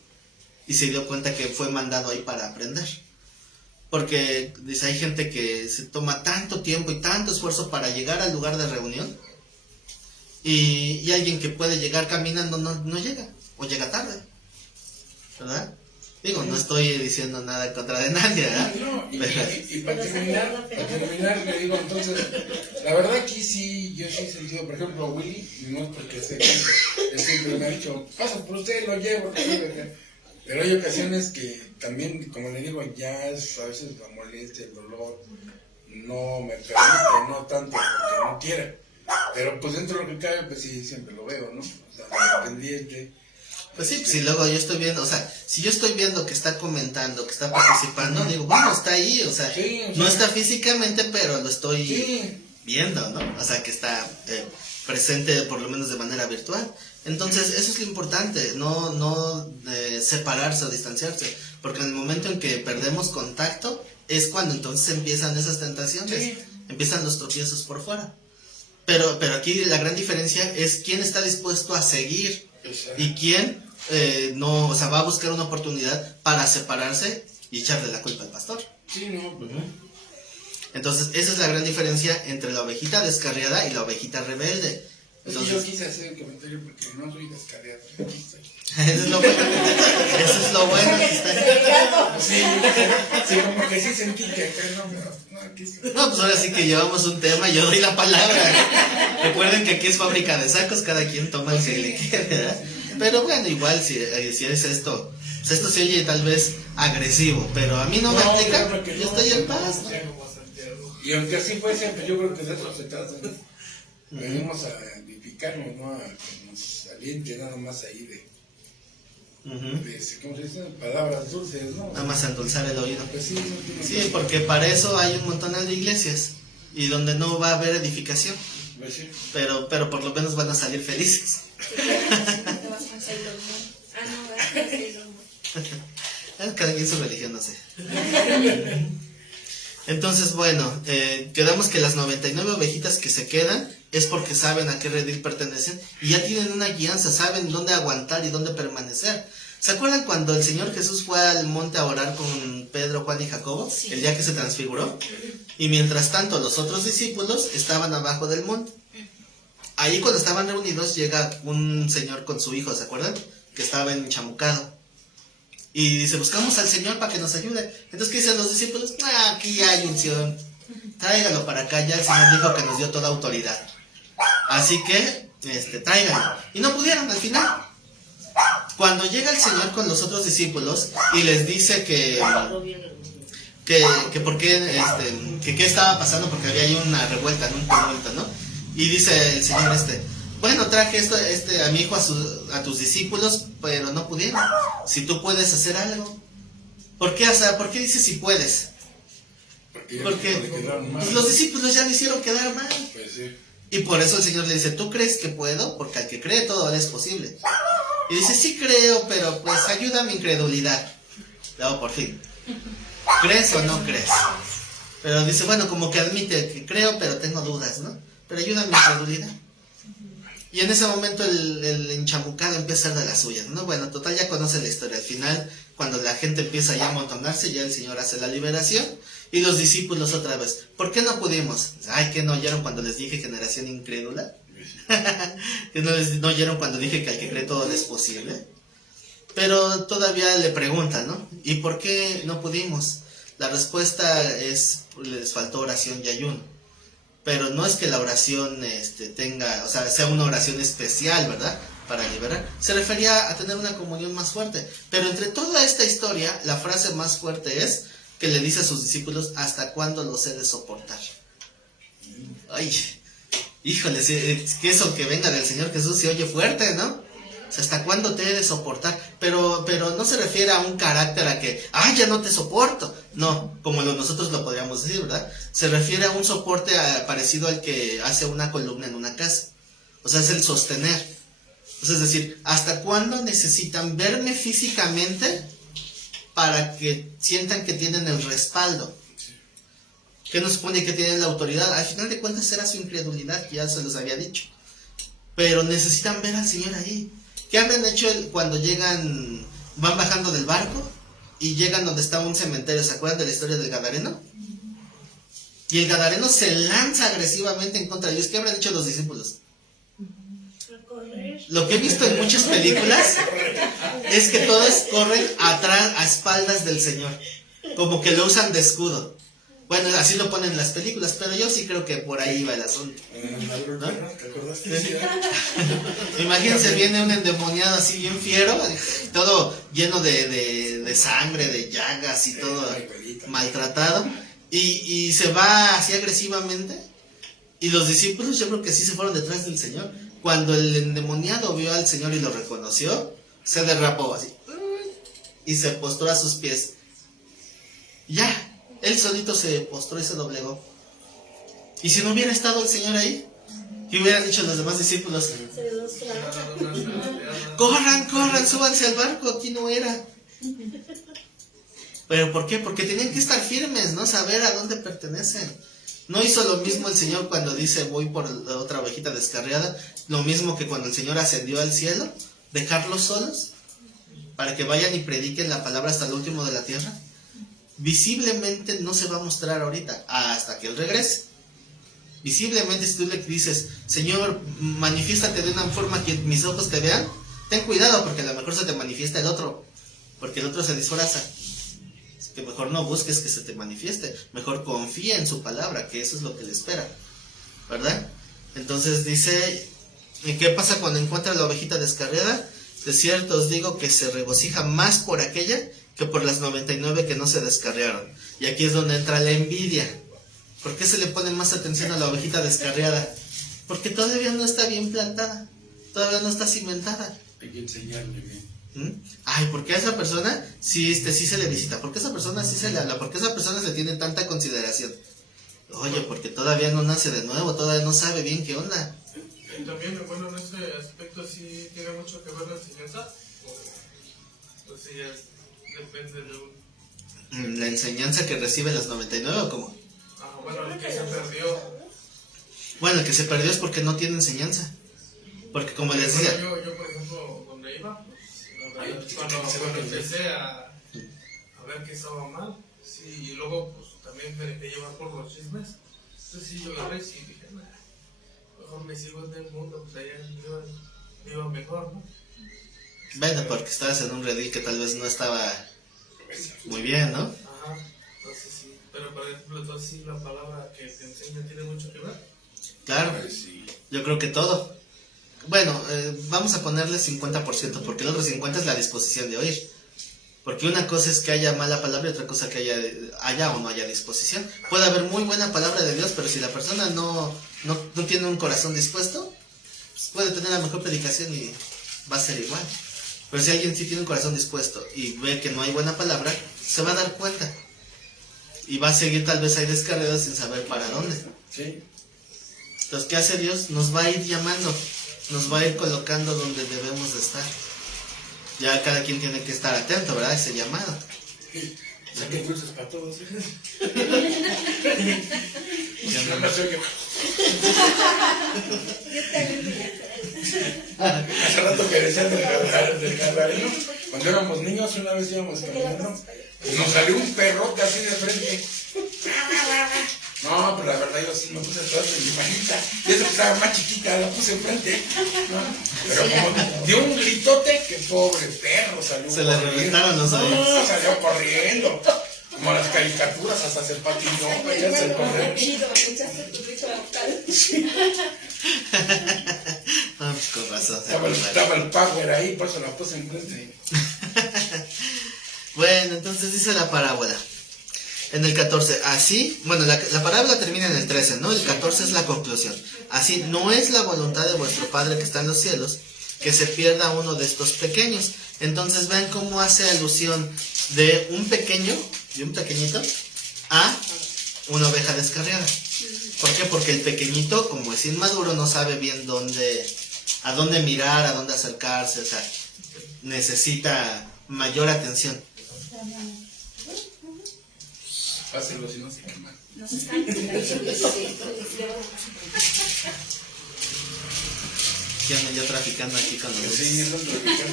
y se dio cuenta que fue mandado ahí para aprender. Porque dice, hay gente que se toma tanto tiempo y tanto esfuerzo para llegar al lugar de reunión, y alguien que puede llegar caminando no llega, o llega tarde, ¿verdad? Digo, no estoy diciendo nada en contra de nadie, ¿verdad? No, y para terminar, le digo, entonces, la verdad aquí sí, yo sí he sentido, por ejemplo, Willy, no es porque esté aquí, él siempre me ha dicho, pasa por usted, lo llevo, pero hay ocasiones que también, como le digo, ya es a veces la molestia, el dolor, no me permite, no tanto porque no quiera, pero pues dentro de lo que cabe, pues sí, siempre lo veo, ¿no? O sea, pendiente. Pues sí, si luego yo estoy viendo, o sea, si yo estoy viendo que está comentando, que está participando, digo, bueno, está ahí, o sea, no está físicamente, pero lo estoy viendo, ¿no? O sea, que está presente por lo menos de manera virtual. Entonces, eso es lo importante, no separarse o distanciarse, porque en el momento en que perdemos contacto, es cuando entonces empiezan esas tentaciones, empiezan los tropiezos por fuera. Pero aquí la gran diferencia es quién está dispuesto a seguir. Y quién no, o sea, va a buscar una oportunidad para separarse y echarle la culpa al pastor. Sí, no, pues no. Entonces, esa es la gran diferencia entre la ovejita descarriada y la ovejita rebelde. Entonces, yo quise hacer el comentario porque no soy descarriado. Eso es lo bueno. Eso es lo bueno que está. Sí, como que sí sentí que aquí está. No, pues ahora sí que llevamos un tema, yo doy la palabra. Recuerden que aquí es fábrica de sacos, cada quien toma el que le quede, ¿verdad? Pero bueno, igual si es esto, pues esto se oye tal vez agresivo, pero a mí no me aplica, yo estoy en paz, ¿no? Y aunque así fuese, pues yo creo que de eso se trata, ¿no? Venimos a edificarnos, no a que nos aliente nada más ahí de ¿cómo se dice? Palabras dulces, ¿no? Nada más endulzar el oído. Pues sí, no sí, porque para eso hay un montonal de iglesias y donde no va a haber edificación, pues sí. pero por lo menos van a salir felices. Cada quien su religión, no sé. Entonces, bueno, quedamos que las 99 ovejitas que se quedan es porque saben a qué redil pertenecen y ya tienen una guianza, saben dónde aguantar y dónde permanecer. ¿Se acuerdan cuando el Señor Jesús fue al monte a orar con Pedro, Juan y Jacobo? Sí. El día que se transfiguró. Y mientras tanto los otros discípulos estaban abajo del monte. ahí cuando estaban reunidos llega un señor con su hijo, ¿se acuerdan? Que estaba enchamucado. Y dice, buscamos al Señor para que nos ayude. Entonces, ¿qué dicen los discípulos? Aquí hay unción. Tráigalo para acá, ya el Señor dijo que nos dio toda autoridad. Así que, tráiganlo. Y no pudieron al final. Cuando llega el Señor con los otros discípulos y les dice que por qué, que qué estaba pasando, porque había ahí una revuelta, un tumulto, ¿no? Y dice el Señor bueno, traje esto, a mi hijo a tus discípulos, pero no pudieron. Si tú puedes hacer algo. ¿Por qué? O sea, ¿por qué dices si puedes? Porque pues, los discípulos ya le hicieron quedar mal. Pues sí. Y por eso el Señor le dice, ¿tú crees que puedo? Porque al que cree todo es posible. Y dice, sí creo, pero pues ayuda a mi incredulidad. No, por fin. ¿Crees o no crees? Pero dice, bueno, como que admite que creo, pero tengo dudas, ¿no? Pero ayuda a mi incredulidad. Y en ese momento el enchamucado empieza a hacer de las suyas, ¿no? Bueno, total, ya conoce la historia. Al final, cuando la gente empieza ya a amontonarse, ya el Señor hace la liberación. Y los discípulos otra vez, ¿por qué no pudimos? Ay, ¿qué no oyeron cuando les dije generación incrédula? ¿Que no oyeron cuando dije que al que cree todo es posible? Pero todavía le preguntan, ¿no? ¿Y por qué no pudimos? La respuesta es, les faltó oración y ayuno. Pero no es que la oración tenga, o sea, sea una oración especial, ¿verdad? Para liberar. Se refería a tener una comunión más fuerte. Pero entre toda esta historia, la frase más fuerte es que le dice a sus discípulos, ¿hasta cuándo los he de soportar? Ay, híjole, que eso que venga del Señor Jesús se oye fuerte, ¿no? O sea, ¿hasta cuándo te he de soportar? Pero no se refiere a un carácter a que, ya no te soporto. No, como nosotros lo podríamos decir, ¿verdad? Se refiere a un soporte parecido al que hace una columna en una casa. O sea, es el sostener. O sea, es decir, ¿hasta cuándo necesitan verme físicamente para que sientan que tienen el respaldo? ¿Qué nos supone que tienen la autoridad? Al final de cuentas era su incredulidad, que ya se los había dicho. Pero necesitan ver al Señor ahí. ¿Qué habrán hecho cuando van bajando del barco y llegan donde está un cementerio? ¿Se acuerdan de la historia del Gadareno? Y el Gadareno se lanza agresivamente en contra de ellos. ¿Qué habrán hecho los discípulos? Lo que he visto en muchas películas es que todos corren atrás, a espaldas del Señor, como que lo usan de escudo. Bueno, así lo ponen en las películas, pero yo sí creo que por ahí va el asunto, ¿no? ¿Te acordaste? Imagínense, viene un endemoniado así bien fiero, todo lleno de sangre, de llagas y todo maltratado, y se va así agresivamente, y los discípulos yo creo que sí se fueron detrás del Señor. Cuando el endemoniado vio al Señor y lo reconoció, se derrapó así, y se postró a sus pies. Ya. Él solito se postró y se doblegó. Y si no hubiera estado el Señor ahí, ¿qué hubieran dicho los demás discípulos? Corran, súbanse al barco, aquí no era. ¿Pero por qué? Porque tenían que estar firmes, ¿no? Saber a dónde pertenecen. No hizo lo mismo el Señor cuando dice voy por la otra ovejita descarriada, lo mismo que cuando el Señor ascendió al cielo, dejarlos solos para que vayan y prediquen la palabra hasta el último de la tierra. Visiblemente no se va a mostrar ahorita, hasta que Él regrese. Visiblemente, si tú le dices, Señor, manifiéstate de una forma que mis ojos te vean, ten cuidado, porque a lo mejor se te manifiesta el otro, porque el otro se disfraza. Es que mejor no busques que se te manifieste, mejor confía en su palabra, que eso es lo que le espera, ¿verdad? Entonces dice, ¿qué pasa cuando encuentra la ovejita descarriada? De cierto os digo que se regocija más por aquella que por las 99 que no se descarriaron. Y aquí es donde entra la envidia. ¿Por qué se le pone más atención a la ovejita descarriada? Porque todavía no está bien plantada, todavía no está cimentada. Hay que enseñarle bien. Ay, porque a esa persona sí se le visita, porque a esa persona sí se le habla, porque a esa persona se tiene tanta consideración. Oye, porque todavía no nace de nuevo, todavía no sabe bien qué onda. Y también, bueno, en ese aspecto sí tiene mucho que ver la enseñanza. O sí, depende de ¿La enseñanza que reciben las 99 o cómo? Bueno, el que se perdió. Bueno, el que se perdió es porque no tiene enseñanza. Porque como les decía... Yo por ejemplo, donde iba, pues, cuando empecé a ver que estaba mal, sí, y luego pues también me dejé llevar por los chismes. Entonces sí, yo agarré y dije, mejor me sigo en el mundo, pues allá me iba mejor, ¿no? Bueno, porque estabas en un redil que tal vez no estaba muy bien, ¿no? Ajá, entonces sí. Pero por ejemplo, entonces sí, la palabra que te enseña tiene mucho que ver. Claro, Sí. yo creo que todo. Bueno, vamos a ponerle 50%, porque el otro 50% es la disposición de oír. Porque una cosa es que haya mala palabra y otra cosa que haya o no haya disposición. Puede haber muy buena palabra de Dios, pero si la persona no tiene un corazón dispuesto, pues puede tener la mejor predicación y va a ser igual. Pero si alguien sí tiene un corazón dispuesto y ve que no hay buena palabra, se va a dar cuenta. Y va a seguir tal vez ahí descarriado sin saber para dónde. Sí. Entonces, ¿qué hace Dios? Nos va a ir llamando, nos va a ir colocando donde debemos de estar. Ya cada quien tiene que estar atento, ¿verdad? A ese llamado. Saquen dulces para todos. Ya No, no- no soy yo. Yo también me Hace rato que decían del Calvario, cuando éramos niños, una vez íbamos caminando, pues nos salió un perrote así de frente. No, pero la verdad yo sí me puse atrás de mi manita. Y eso que estaba más chiquita, la puse enfrente. ¿No? Pero como dio un gritote, que pobre perro salió. Se le reventaron los oídos. No, salió corriendo. Como las caricaturas, hasta se patinó, ya se corrió. chido, escuchaste tu risa vocal. Ah, pues con razón. Estaba el power ahí, por eso la puse enfrente. Bueno, entonces dice la parábola. En el 14, así, bueno, la parábola termina en el 13, ¿no? El 14 es la conclusión. Así, no es la voluntad de vuestro Padre que está en los cielos que se pierda uno de estos pequeños. Entonces vean cómo hace alusión de un pequeño, de un pequeñito, a una oveja descarriada. ¿Por qué? Porque el pequeñito, como es inmaduro, no sabe bien a dónde mirar, a dónde acercarse, o sea, necesita mayor atención. Pásenlo si no se quema. Nos están ¿Qué ando yo traficando aquí con los Sí, eso es lo que quiero.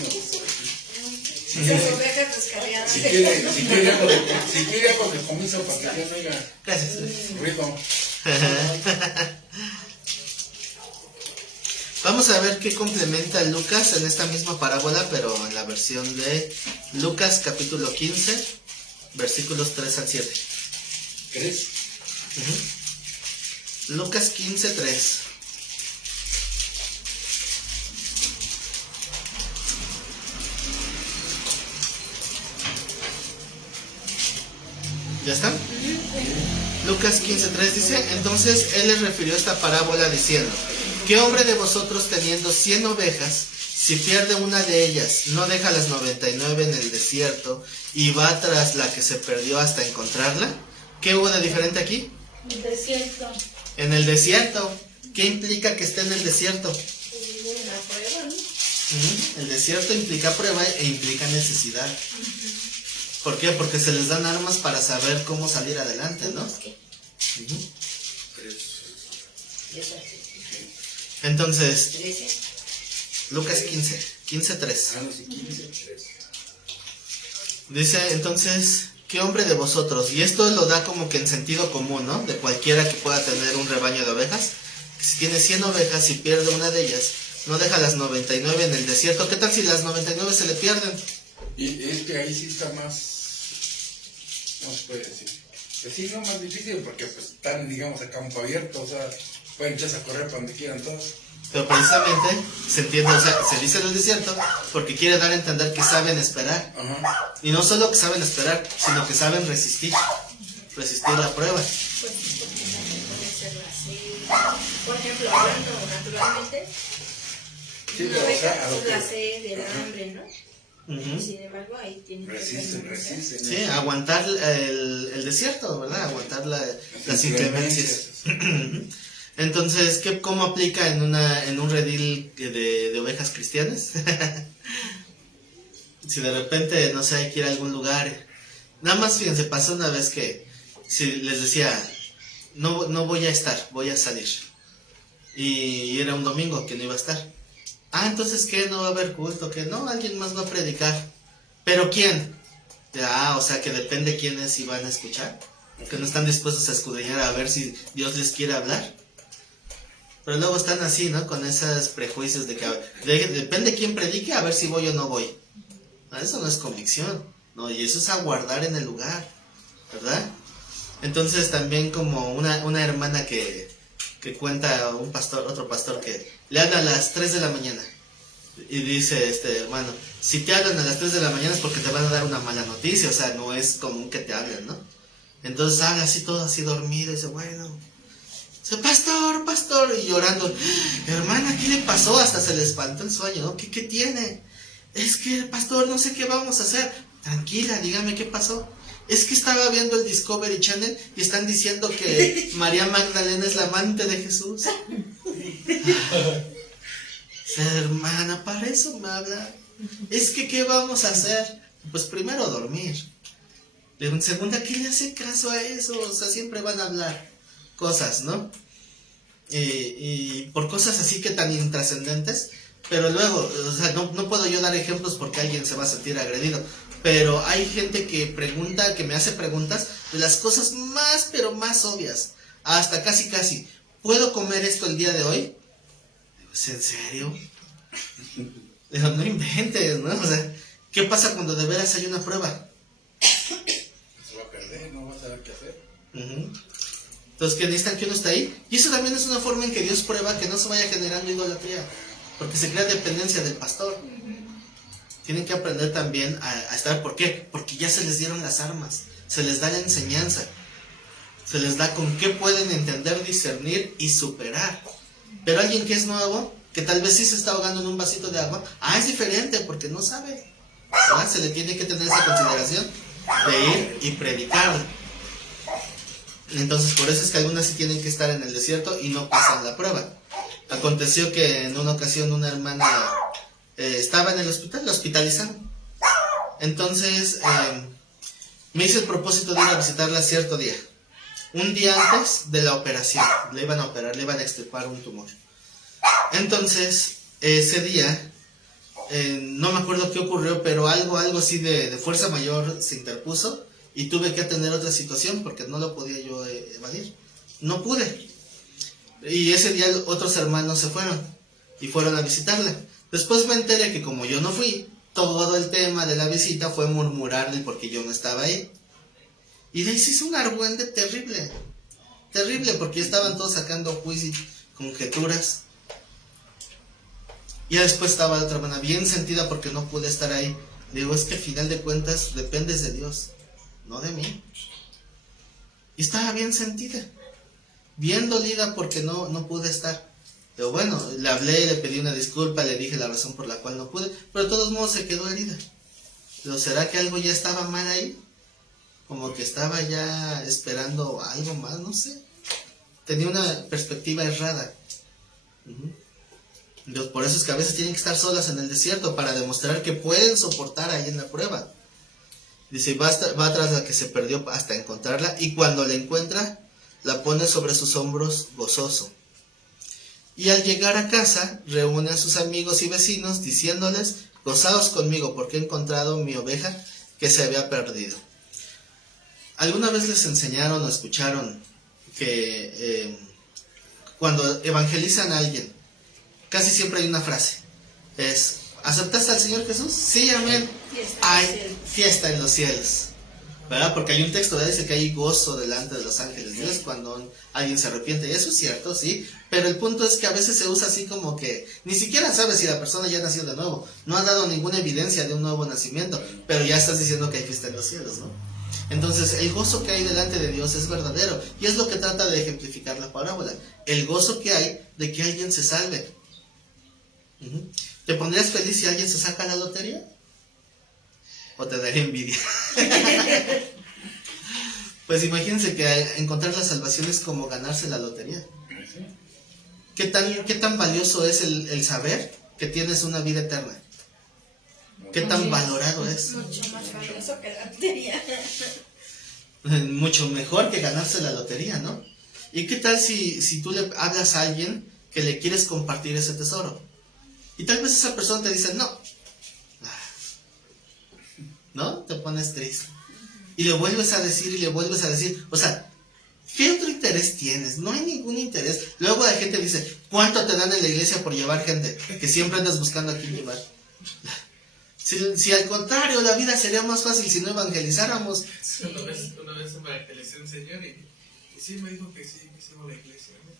Esas ovejas descarriadas. Si quiere algo de comienzo para que ya no haya Gracias. ruido. Vamos a ver qué complementa Lucas en esta misma parábola, pero en la versión de Lucas capítulo 15, versículos 3 al 7. ¿Crees? Lucas 15, 3. ¿Ya están? Lucas 15:3 dice, entonces él les refirió esta parábola diciendo, ¿qué hombre de vosotros teniendo 100 ovejas, si pierde una de ellas, no deja las 99 en el desierto y va tras la que se perdió hasta encontrarla? ¿Qué hubo de diferente aquí? El desierto. En el desierto. ¿Qué implica que esté en el desierto? Una prueba, ¿no? El desierto implica prueba e implica necesidad. ¿Por qué? Porque se les dan armas para saber cómo salir adelante, ¿no? Ujú. Entonces, Lucas 15:3. Ah, no, sí, 15, 3. Dice, entonces, ¿qué hombre de vosotros? Y esto lo da como que en sentido común, ¿no? De cualquiera que pueda tener un rebaño de ovejas. Que si tiene 100 ovejas y pierde una de ellas, no deja las 99 en el desierto. ¿Qué tal si las 99 se le pierden? Y es que ahí sí está más, ¿cómo se puede decir? Pues sí, no más difícil porque pues están, digamos, a campo abierto, o sea, pueden echarse a correr para donde quieran todos. Pero precisamente se entiende, o sea, se dice en el desierto porque quiere dar a entender que saben esperar. Ajá. Y no solo que saben esperar, sino que saben resistir la prueba. Pues porque también puede ser así. Por ejemplo, hablando naturalmente, Sí, una pero, o oveja sea, a lo es que- la sed, el Ajá. hambre, ¿no? Ujú. Sin embargo, ahí tiene que Resisten, permanecer. resisten. Sí, aguantar el desierto, ¿verdad? Aguantar las inclemencias. Entonces, ¿cómo aplica en un redil de ovejas cristianas? Si de repente, no sé, hay que ir a algún lugar. Nada más, fíjense, pasó una vez que si les decía, no voy a estar, voy a salir. Y era un domingo que no iba a estar. Ah, entonces, ¿qué? ¿No va a haber culto? ¿Qué? No, alguien más va a predicar. ¿Pero quién? Ah, o sea que depende quiénes iban a escuchar. Que no están dispuestos a escudriñar a ver si Dios les quiere hablar. Pero luego están así, ¿no? Con esos prejuicios de que depende quién predique, a ver si voy o no voy. Eso no es convicción, ¿no? Y eso es aguardar en el lugar, ¿verdad? Entonces también como una hermana que cuenta a un pastor, otro pastor que le habla a las 3 de la mañana. Y dice hermano, si te hablan a las 3 de la mañana es porque te van a dar una mala noticia, o sea, no es común que te hablen, ¿no? Entonces habla así todo así dormido y dice, bueno, dice, pastor, y llorando, hermana, ¿qué le pasó? Hasta se le espantó el sueño, ¿no? ¿Qué tiene? Es que, pastor, no sé qué vamos a hacer. Tranquila, dígame qué pasó. Es que estaba viendo el Discovery Channel y están diciendo que María Magdalena es la amante de Jesús. Hermana, para eso me habla. Es que, ¿qué vamos a hacer? Pues primero dormir. En segunda, ¿qué le hace caso a eso? O sea, siempre van a hablar cosas, ¿no? Y por cosas así que tan intrascendentes. Pero luego, o sea, no puedo yo dar ejemplos porque alguien se va a sentir agredido. Pero hay gente que pregunta, que me hace preguntas de las cosas más, pero más obvias. Hasta casi, ¿puedo comer esto el día de hoy? ¿Es en serio? Digo, no inventes, ¿no? O sea, ¿qué pasa cuando de veras hay una prueba? Se va a perder, no va a saber qué hacer. Entonces, que necesitan que uno esté ahí. Y eso también es una forma en que Dios prueba que no se vaya generando idolatría. Porque se crea dependencia del pastor. Tienen que aprender también a estar. ¿Por qué? Porque ya se les dieron las armas. Se les da la enseñanza. Se les da con qué pueden entender, discernir y superar. Pero alguien que es nuevo, que tal vez sí se está ahogando en un vasito de agua, es diferente porque no sabe. ¿Verdad? Se le tiene que tener esa consideración de ir y predicar. Entonces por eso es que algunas sí tienen que estar en el desierto y no pasan la prueba. Aconteció que en una ocasión una hermana estaba en el hospital, la hospitalizaron. Entonces me hice el propósito de ir a visitarla cierto día. Un día antes de la operación, le iban a operar, le iban a extirpar un tumor. Entonces, ese día, no me acuerdo qué ocurrió, pero algo así de fuerza mayor se interpuso y tuve que atender otra situación porque no lo podía yo evadir. No pude. Y ese día otros hermanos se fueron y fueron a visitarla. Después me enteré que como yo no fui, todo el tema de la visita fue murmurarle porque yo no estaba ahí. Y de ahí se hizo un argüende terrible, porque estaban todos sacando juicios, conjeturas. Y después estaba la otra hermana bien sentida porque no pude estar ahí. Le digo, es que al final de cuentas dependes de Dios, no de mí. Y estaba bien sentida, bien dolida porque no pude estar. Pero bueno, le hablé, le pedí una disculpa, le dije la razón por la cual no pude, pero de todos modos se quedó herida. Pero ¿será que algo ya estaba mal ahí? Como que estaba ya esperando algo más, no sé. Tenía una perspectiva errada. Entonces, por eso es que a veces tienen que estar solas en el desierto para demostrar que pueden soportar ahí en la prueba. Dice, va tras la que se perdió hasta encontrarla, y cuando la encuentra, la pone sobre sus hombros gozoso. Y al llegar a casa, reúne a sus amigos y vecinos, diciéndoles, gozaos conmigo, porque he encontrado mi oveja que se había perdido. ¿Alguna vez les enseñaron o escucharon que cuando evangelizan a alguien, casi siempre hay una frase? Es, ¿aceptaste al Señor Jesús? Sí, amén. Hay fiesta en los cielos, ¿verdad? Porque hay un texto que dice que hay gozo delante de los ángeles de Dios cuando alguien se arrepiente. Y eso es cierto, sí. Pero el punto es que a veces se usa así como que ni siquiera sabes si la persona ya nació de nuevo. No ha dado ninguna evidencia de un nuevo nacimiento, pero ya estás diciendo que hay fiesta en los cielos, ¿no? Entonces el gozo que hay delante de Dios es verdadero, y es lo que trata de ejemplificar la parábola, el gozo que hay de que alguien se salve. ¿Te pondrías feliz si alguien se saca la lotería? ¿O te daría envidia? Pues imagínense que encontrar la salvación es como ganarse la lotería. ¿Qué tan valioso es el saber que tienes una vida eterna? ¿Qué tan valorado es? Mucho más valioso que la lotería. Mucho mejor que ganarse la lotería, ¿no? ¿Y qué tal si tú le hablas a alguien que le quieres compartir ese tesoro? Y tal vez esa persona te dice, no. ¿No? Te pones triste. Y le vuelves a decir y le vuelves a decir. O sea, ¿Qué otro interés tienes? No hay ningún interés. Luego la gente dice, ¿cuánto te dan en la iglesia por llevar gente? Que siempre andas buscando a quién llevar. Si al contrario, la vida sería más fácil si no evangelizáramos. Una vez evangelicé un señor y sí me dijo que sí iba a la iglesia, ¿no?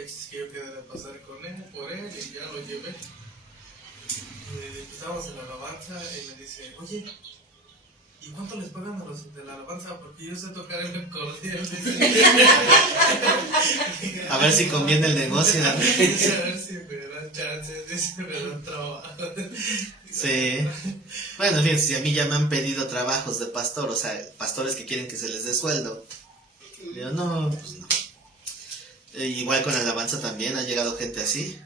Es que yo quedé de pasar con él, por él, y ya lo llevé. Y estábamos en la alabanza y me dice, oye, ¿y cuánto les pagan a los de la alabanza? Porque yo sé tocar el acordeón. A ver si conviene el negocio. Dice, a ver si me dan chances, dice, me dan trabajo. Sí. Bueno, fíjense, si a mí ya me han pedido trabajos de pastor, o sea, pastores que quieren que se les dé sueldo. Digo, no, pues no. Igual con la alabanza también ha llegado gente así.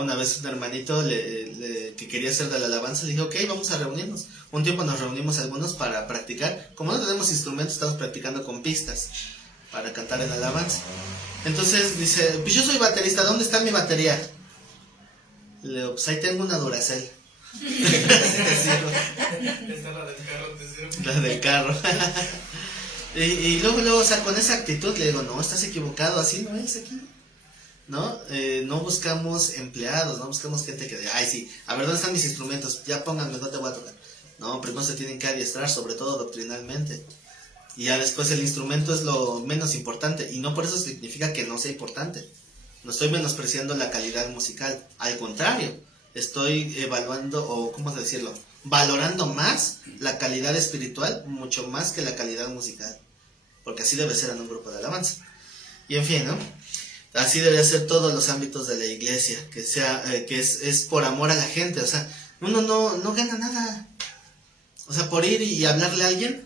Una vez un hermanito que quería hacer de la alabanza le dije, ok, vamos a reunirnos. Un tiempo nos reunimos algunos para practicar. Como no tenemos instrumentos, estamos practicando con pistas para cantar en alabanza. Entonces dice, pues yo soy baterista, ¿dónde está mi batería? Le digo, pues ahí tengo una Duracell. Está la del carro, te sirve. La del carro. y luego, o sea, con esa actitud le digo, no, estás equivocado, así no es aquí. ¿No? No buscamos empleados, no buscamos gente que diga, ay sí, a ver, ¿dónde están mis instrumentos? Ya pónganme, no te voy a tocar. No, primero se tienen que adiestrar, sobre todo doctrinalmente. Y ya después el instrumento es lo menos importante, y no por eso significa que no sea importante. No estoy menospreciando la calidad musical, al contrario, estoy evaluando, o cómo decirlo, valorando más la calidad espiritual, mucho más que la calidad musical, porque así debe ser en un grupo de alabanza. Y en fin, ¿no? Así debe ser todos los ámbitos de la iglesia, que sea, que es por amor a la gente, o sea, uno no gana nada, o sea, por ir y hablarle a alguien.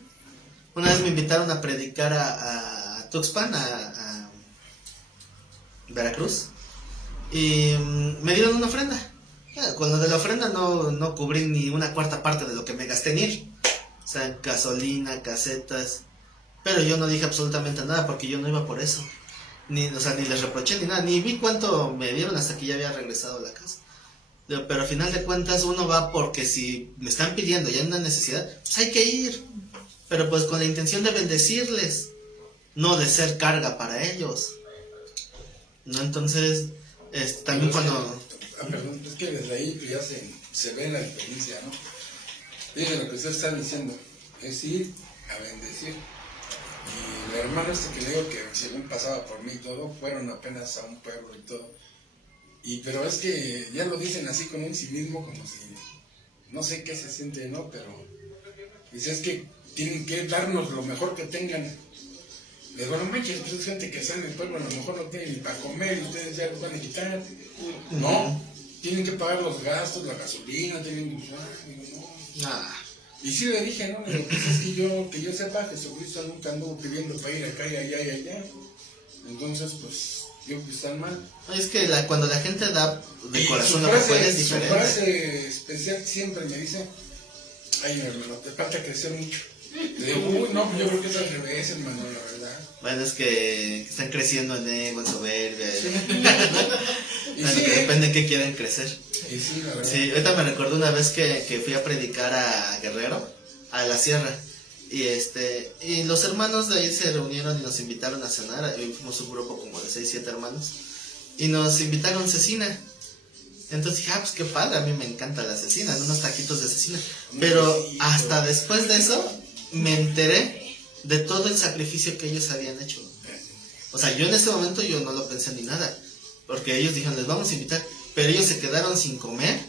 Una vez me invitaron a predicar a Tuxpan, a Veracruz, y me dieron una ofrenda. Con lo de la ofrenda no cubrí ni una cuarta parte de lo que me gasté en ir, o sea, gasolina, casetas, pero yo no dije absolutamente nada porque yo no iba por eso. O sea, ni les reproché ni nada, ni vi cuánto me dieron hasta que ya había regresado a la casa. Pero al final de cuentas uno va porque si me están pidiendo ya una necesidad, pues hay que ir. Pero pues con la intención de bendecirles, no de ser carga para ellos. ¿No? Entonces, también cuando... Perdón, es que desde ahí ya se ve la diferencia, ¿no? Fíjense lo que usted está diciendo, es ir a bendecir. Y el hermano que le digo que según pasaba por mí y todo, fueron apenas a un pueblo y todo. Pero es que ya lo dicen así como un civismo, como si, no sé qué se siente, ¿no? Pero dice, es que tienen que darnos lo mejor que tengan. Les digo, no manches, pues es gente que sale del pueblo, a lo mejor no tiene ni para comer y ustedes ya los van a quitar. No, tienen que pagar los gastos, la gasolina, tienen que... Nah. Y sí le dije, ¿no? Pero pues es que yo sepa, Jesucristo nunca anduvo pidiendo para ir acá y allá y allá. Entonces, pues, yo que están mal. Es que cuando la gente da de y corazón lo que puede es su diferente. frase especial siempre me dice, ay, hermano, te falta crecer mucho. Le digo, uy, no, pues yo creo que es al revés, hermano, la verdad. Bueno, es que están creciendo en ego, en soberbia. Sí. Y Bueno, sí, que depende en qué quieren crecer. Y sí, la verdad. Sí, ahorita me recuerdo una vez que fui a predicar a Guerrero, a la sierra. Y los hermanos de ahí se reunieron y nos invitaron a cenar. Y fuimos un grupo como de 6, 7 hermanos. Y nos invitaron cecina. Entonces dije, pues qué padre, a mí me encanta la cecina, unos taquitos de cecina. Pero hasta después de eso me enteré de todo el sacrificio que ellos habían hecho. O sea, yo en ese momento yo no lo pensé ni nada, porque ellos dijeron, les vamos a invitar, pero ellos se quedaron sin comer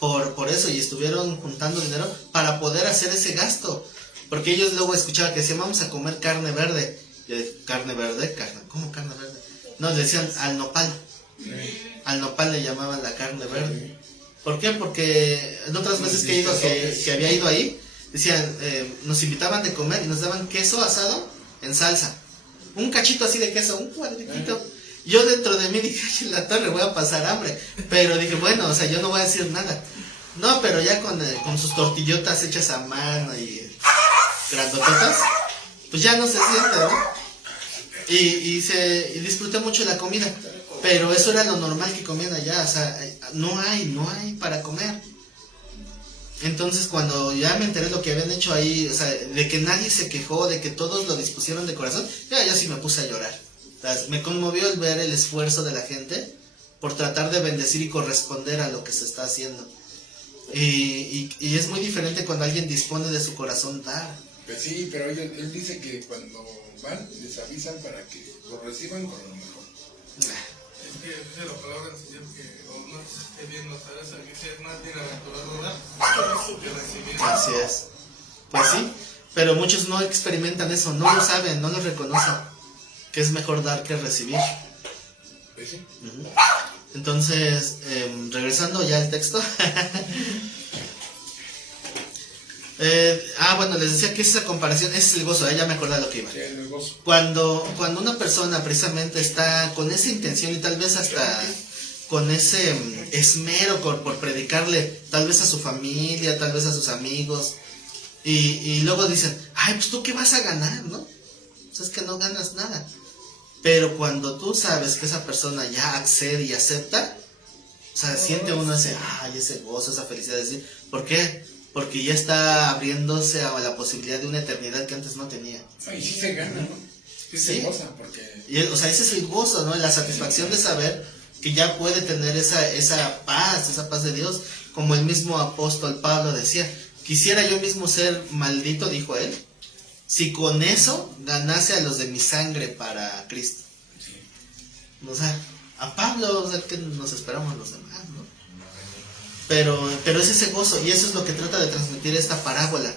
por eso y estuvieron juntando dinero para poder hacer ese gasto, porque ellos luego escuchaban que decían, vamos a comer carne verde. Yo dije, ¿carne verde? ¿Cómo carne verde? No, le decían al nopal. Al nopal le llamaban la carne verde. ¿Por qué? Porque en otras veces que he ido, que había ido ahí, decían, nos invitaban de comer y nos daban queso asado en salsa. Un cachito así de queso, un cuadritito. Yo dentro de mí dije, ay, en la torre voy a pasar hambre. Pero dije, bueno, o sea, yo no voy a decir nada. No, pero ya con sus tortillotas hechas a mano y grandototas, pues ya no se siente, ¿no? Y disfruté mucho la comida. Pero eso era lo normal que comían allá, o sea, no hay para comer. Entonces cuando ya me enteré lo que habían hecho ahí, o sea, de que nadie se quejó, de que todos lo dispusieron de corazón, ya sí me puse a llorar. O sea, me conmovió el ver el esfuerzo de la gente por tratar de bendecir y corresponder a lo que se está haciendo. Y es muy diferente cuando alguien dispone de su corazón dar. Pues sí, pero él dice que cuando van, les avisan para que lo reciban con lo mejor. Es que dice la palabra del Señor que o no esté bien, no sabes, aquí sí es más bienaventurado dar que recibir. Así es. Pues sí, pero muchos no experimentan eso, no lo saben, no lo reconocen, que es mejor dar que recibir. Pues sí. Ujú. Entonces, regresando ya al texto. Bueno, les decía que esa comparación es el gozo, ya me acordé de lo que iba. Sí, el gozo. Cuando una persona precisamente está con esa intención y tal vez hasta con ese esmero por predicarle, tal vez a su familia, tal vez a sus amigos, y luego dicen, ay, pues tú qué vas a ganar, ¿no? Pues es que no ganas nada. Pero cuando tú sabes que esa persona ya accede y acepta, o sea, siente uno ese gozo, esa felicidad de decir, ¿por qué? Porque ya está abriéndose a la posibilidad de una eternidad que antes no tenía. Y sí se gana, ¿no? Sí se goza, porque... O sea, ese es el gozo, ¿no? La satisfacción de saber que ya puede tener esa paz de Dios, como el mismo apóstol Pablo decía, quisiera yo mismo ser maldito, dijo él, si con eso ganase a los de mi sangre para Cristo. Sí. O sea, a Pablo, o sea, que nos esperamos los demás, ¿no? Pero es ese gozo, y eso es lo que trata de transmitir esta parábola.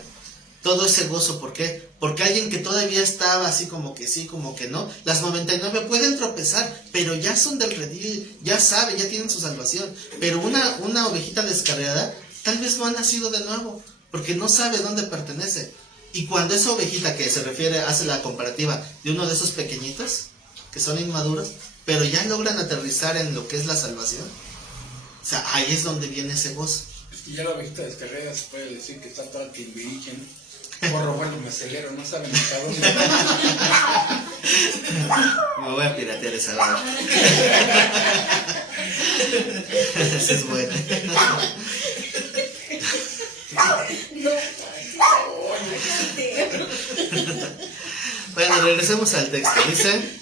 Todo ese gozo, ¿por qué? Porque alguien que todavía estaba así como que sí, como que no, las 99 pueden tropezar, pero ya son del redil, ya saben, ya tienen su salvación. Pero una ovejita descarriada tal vez no ha nacido de nuevo, porque no sabe dónde pertenece. Y cuando esa ovejita que se refiere, hace la comparativa de uno de esos pequeñitos, que son inmaduros, pero ya logran aterrizar en lo que es la salvación, o sea, ahí es donde viene ese gozo. Y ya la ovejita descarriada se puede decir que está toda timbiriche, ¿no? Corro, bueno, me acelero, no saben hasta dónde. Me voy a piratear esa hora. Esa es buena. Bueno, regresemos al texto. Dice: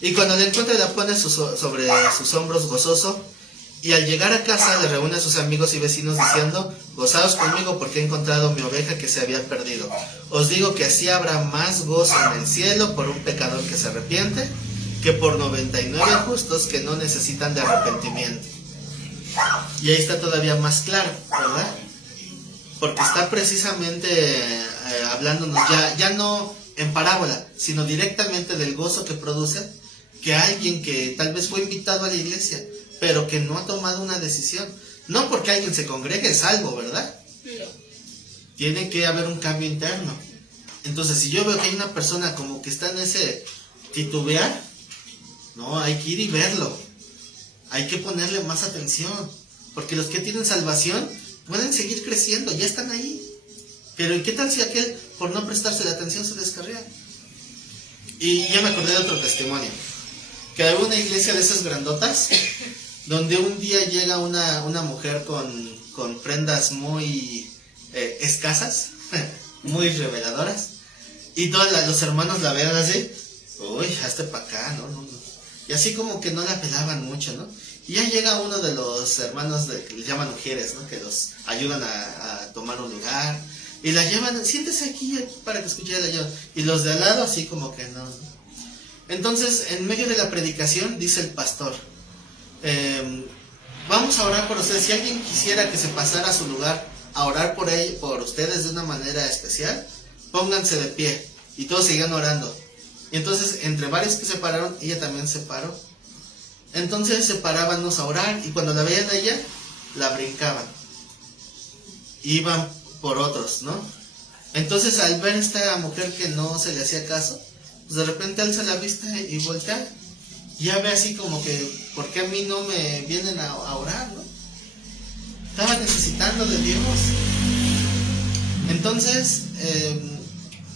y cuando le encuentra, la pone sobre sus hombros gozoso. Y al llegar a casa le reúne a sus amigos y vecinos diciendo: gozaos conmigo porque he encontrado mi oveja que se había perdido. Os digo que así habrá más gozo en el cielo por un pecador que se arrepiente que por 99 justos que no necesitan de arrepentimiento. Y ahí está todavía más claro, ¿verdad? Porque está precisamente hablándonos ya no en parábola, sino directamente del gozo que produce que alguien que tal vez fue invitado a la iglesia, pero que no ha tomado una decisión. No porque alguien se congregue es algo, ¿verdad? No. Tiene que haber un cambio interno. Entonces, si yo veo que hay una persona como que está en ese titubear, no, hay que ir y verlo. Hay que ponerle más atención. Porque los que tienen salvación pueden seguir creciendo, ya están ahí. Pero ¿y qué tal si aquel, por no prestarse la atención, se descarría? Y ya me acordé de otro testimonio. Que hay una iglesia de esas grandotas, donde un día llega una mujer con prendas muy escasas, muy reveladoras, y todos los hermanos la ven así, uy, hazte para acá, no. Y así como que no la pelaban mucho, ¿no? Y ya llega uno de los hermanos que les llaman mujeres, ¿no? Que los ayudan a tomar un lugar, y la llevan, siéntese aquí para que escuche, la llevan. Y los de al lado así como que no. Entonces, en medio de la predicación, dice el pastor: vamos a orar por ustedes. Si alguien quisiera que se pasara a su lugar a orar por ustedes de una manera especial, pónganse de pie. Y todos seguían orando. Y entonces, entre varios que se pararon, ella también se paró. Entonces se parábamos a orar, y cuando la veían a ella, la brincaban. Iban por otros, ¿no? Entonces, al ver a esta mujer que no se le hacía caso, pues de repente alza la vista y voltea. Ya ve así como que, ¿por qué a mí no me vienen a orar, no? Estaba necesitando de Dios. Entonces,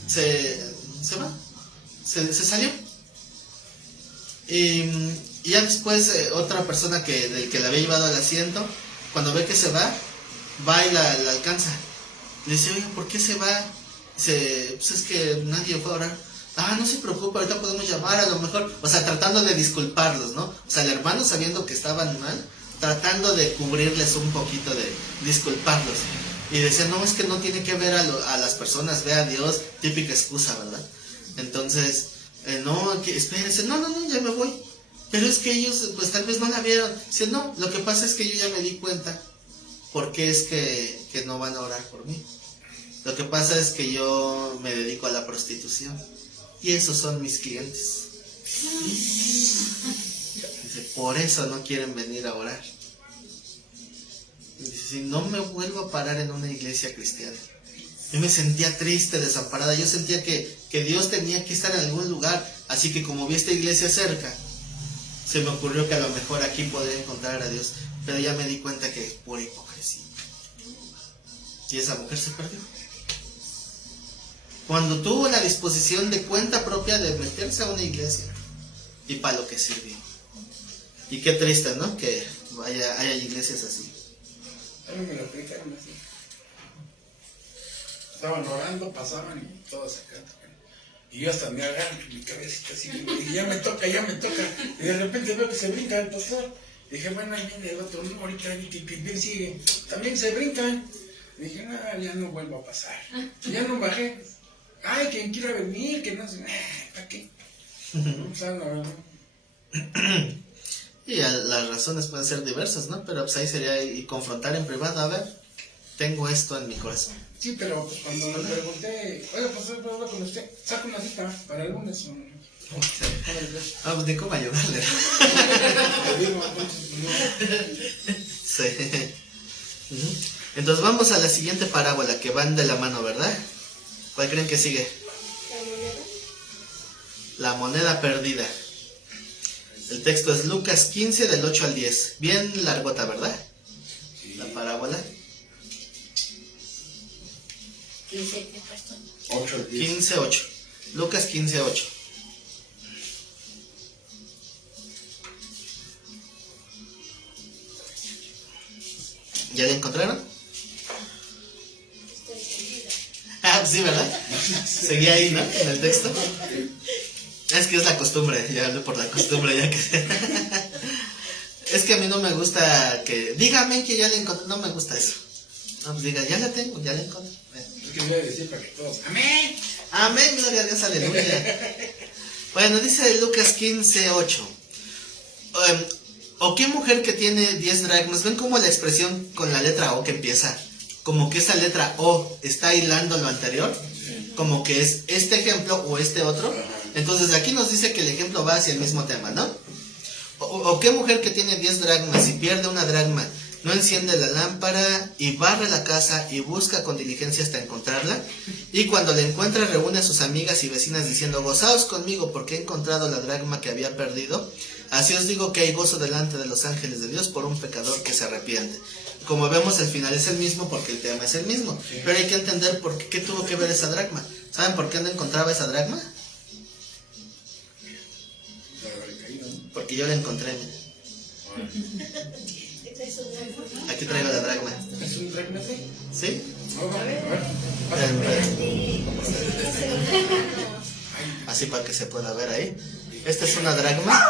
se va, se salió. Y ya después, otra persona del que la había llevado al asiento, cuando ve que se va, va y la alcanza. Le dice, oye, ¿por qué se va? Dice, pues es que nadie fue a orar. Ah, no se preocupe, ahorita podemos llamar a lo mejor. O sea, tratando de disculparlos, ¿no? O sea, el hermano sabiendo que estaban mal, tratando de cubrirles un poquito, de disculparlos. Y decía, no, es que no tiene que ver a las personas, ve a Dios, típica excusa, ¿verdad? Entonces, no, espérense, no, ya me voy. Pero es que ellos, pues tal vez no la vieron. Dice, no, lo que pasa es que yo ya me di cuenta por qué es que no van a orar por mí. Lo que pasa es que yo me dedico a la prostitución y esos son mis clientes. Dice, por eso no quieren venir a orar. Dice, si no me vuelvo a parar en una iglesia cristiana. Yo me sentía triste, desamparada. Yo sentía que Dios tenía que estar en algún lugar. Así que como vi esta iglesia cerca, se me ocurrió que a lo mejor aquí podría encontrar a Dios. Pero ya me di cuenta que es pura hipocresía. Y esa mujer se perdió. Cuando tuvo la disposición de cuenta propia de meterse a una iglesia. Y para lo que sirvió. Y qué triste, ¿no? Que haya iglesias así. A mí me lo explicaron así. Estaban orando, pasaban y todos acá. Y yo hasta me agarro mi cabecita así. Y ya me toca. Y de repente veo que se brinca el pastor. Dije, bueno, ahí viene el otro. No, ahorita bien sigue. También se brincan. Dije, no, ya no vuelvo a pasar. Ya no bajé. Ay, quien quiera venir, que no sé. ¿Para qué? O sea, no. Y las razones pueden ser diversas, ¿no? Pero pues ahí sería y confrontar en privado. A ver, tengo esto en mi corazón. Sí, pero pues, cuando le pregunté, oiga, pastor, ¿puedo hablar con usted? Saca una cita para el lunes. Ah, pues ni cómo ayudarle. Le digo, entonces, Sí. Entonces vamos a la siguiente parábola que van de la mano, ¿verdad? ¿Cuál creen que sigue? La moneda perdida. El texto es Lucas 15 del 8 al 10. Bien largota, ¿verdad? sí. La parábola. 8 al 10. 15, 8. Lucas 15, 8. ¿Ya la encontraron? Ah, sí, ¿verdad? Seguí ahí, ¿no? En el texto. Es que es la costumbre, ya hablé por la costumbre, ya que... Es que a mí no me gusta que... Dígame que ya la encontré, no me gusta eso. No, pues diga, ya la tengo, ya la encontré. Es que voy a decir para que todos, ¡amén! Amén, gloria a Dios, aleluya. Bueno, dice Lucas 15, 8. ¿O qué mujer que tiene 10 dracmas? ¿Ven cómo la expresión con la letra O que empieza? Como que esa letra O está hilando lo anterior. Como que es este ejemplo o este otro. Entonces aquí nos dice que el ejemplo va hacia el mismo tema, ¿no? ¿O qué mujer que tiene 10 dracmas y pierde una dracma no enciende la lámpara y barre la casa y busca con diligencia hasta encontrarla? Y cuando la encuentra reúne a sus amigas y vecinas diciendo, gozaos conmigo porque he encontrado la dracma que había perdido. Así os digo que hay gozo delante de los ángeles de Dios por un pecador que se arrepiente. Como vemos, el final es el mismo porque el tema es el mismo. Pero hay que entender por qué tuvo que ver esa dracma. ¿Saben por qué no encontraba esa dracma? Porque yo la encontré. Aquí traigo la dracma. ¿Es un dracma? ¿Sí? A ver. Así para que se pueda ver ahí. Esta es una dracma.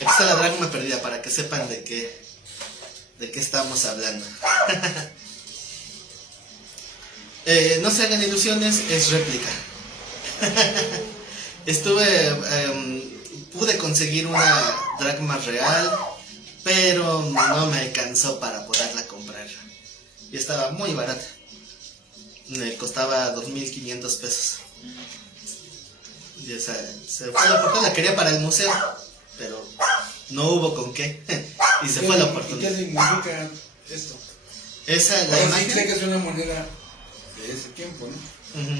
Esta es la dracma perdida para que sepan de qué estamos hablando. No se hagan ilusiones, es réplica. Pude conseguir una dracma real, pero no me alcanzó para poderla comprar. Y estaba muy barata. Me costaba 2,500 pesos. Y esa se fue la oportunidad, la quería para el museo, pero no hubo con qué. Y se fue la oportunidad. ¿Y qué significa esto? Esa, la imagen. Sí sé que es una moneda de ese tiempo, ¿no?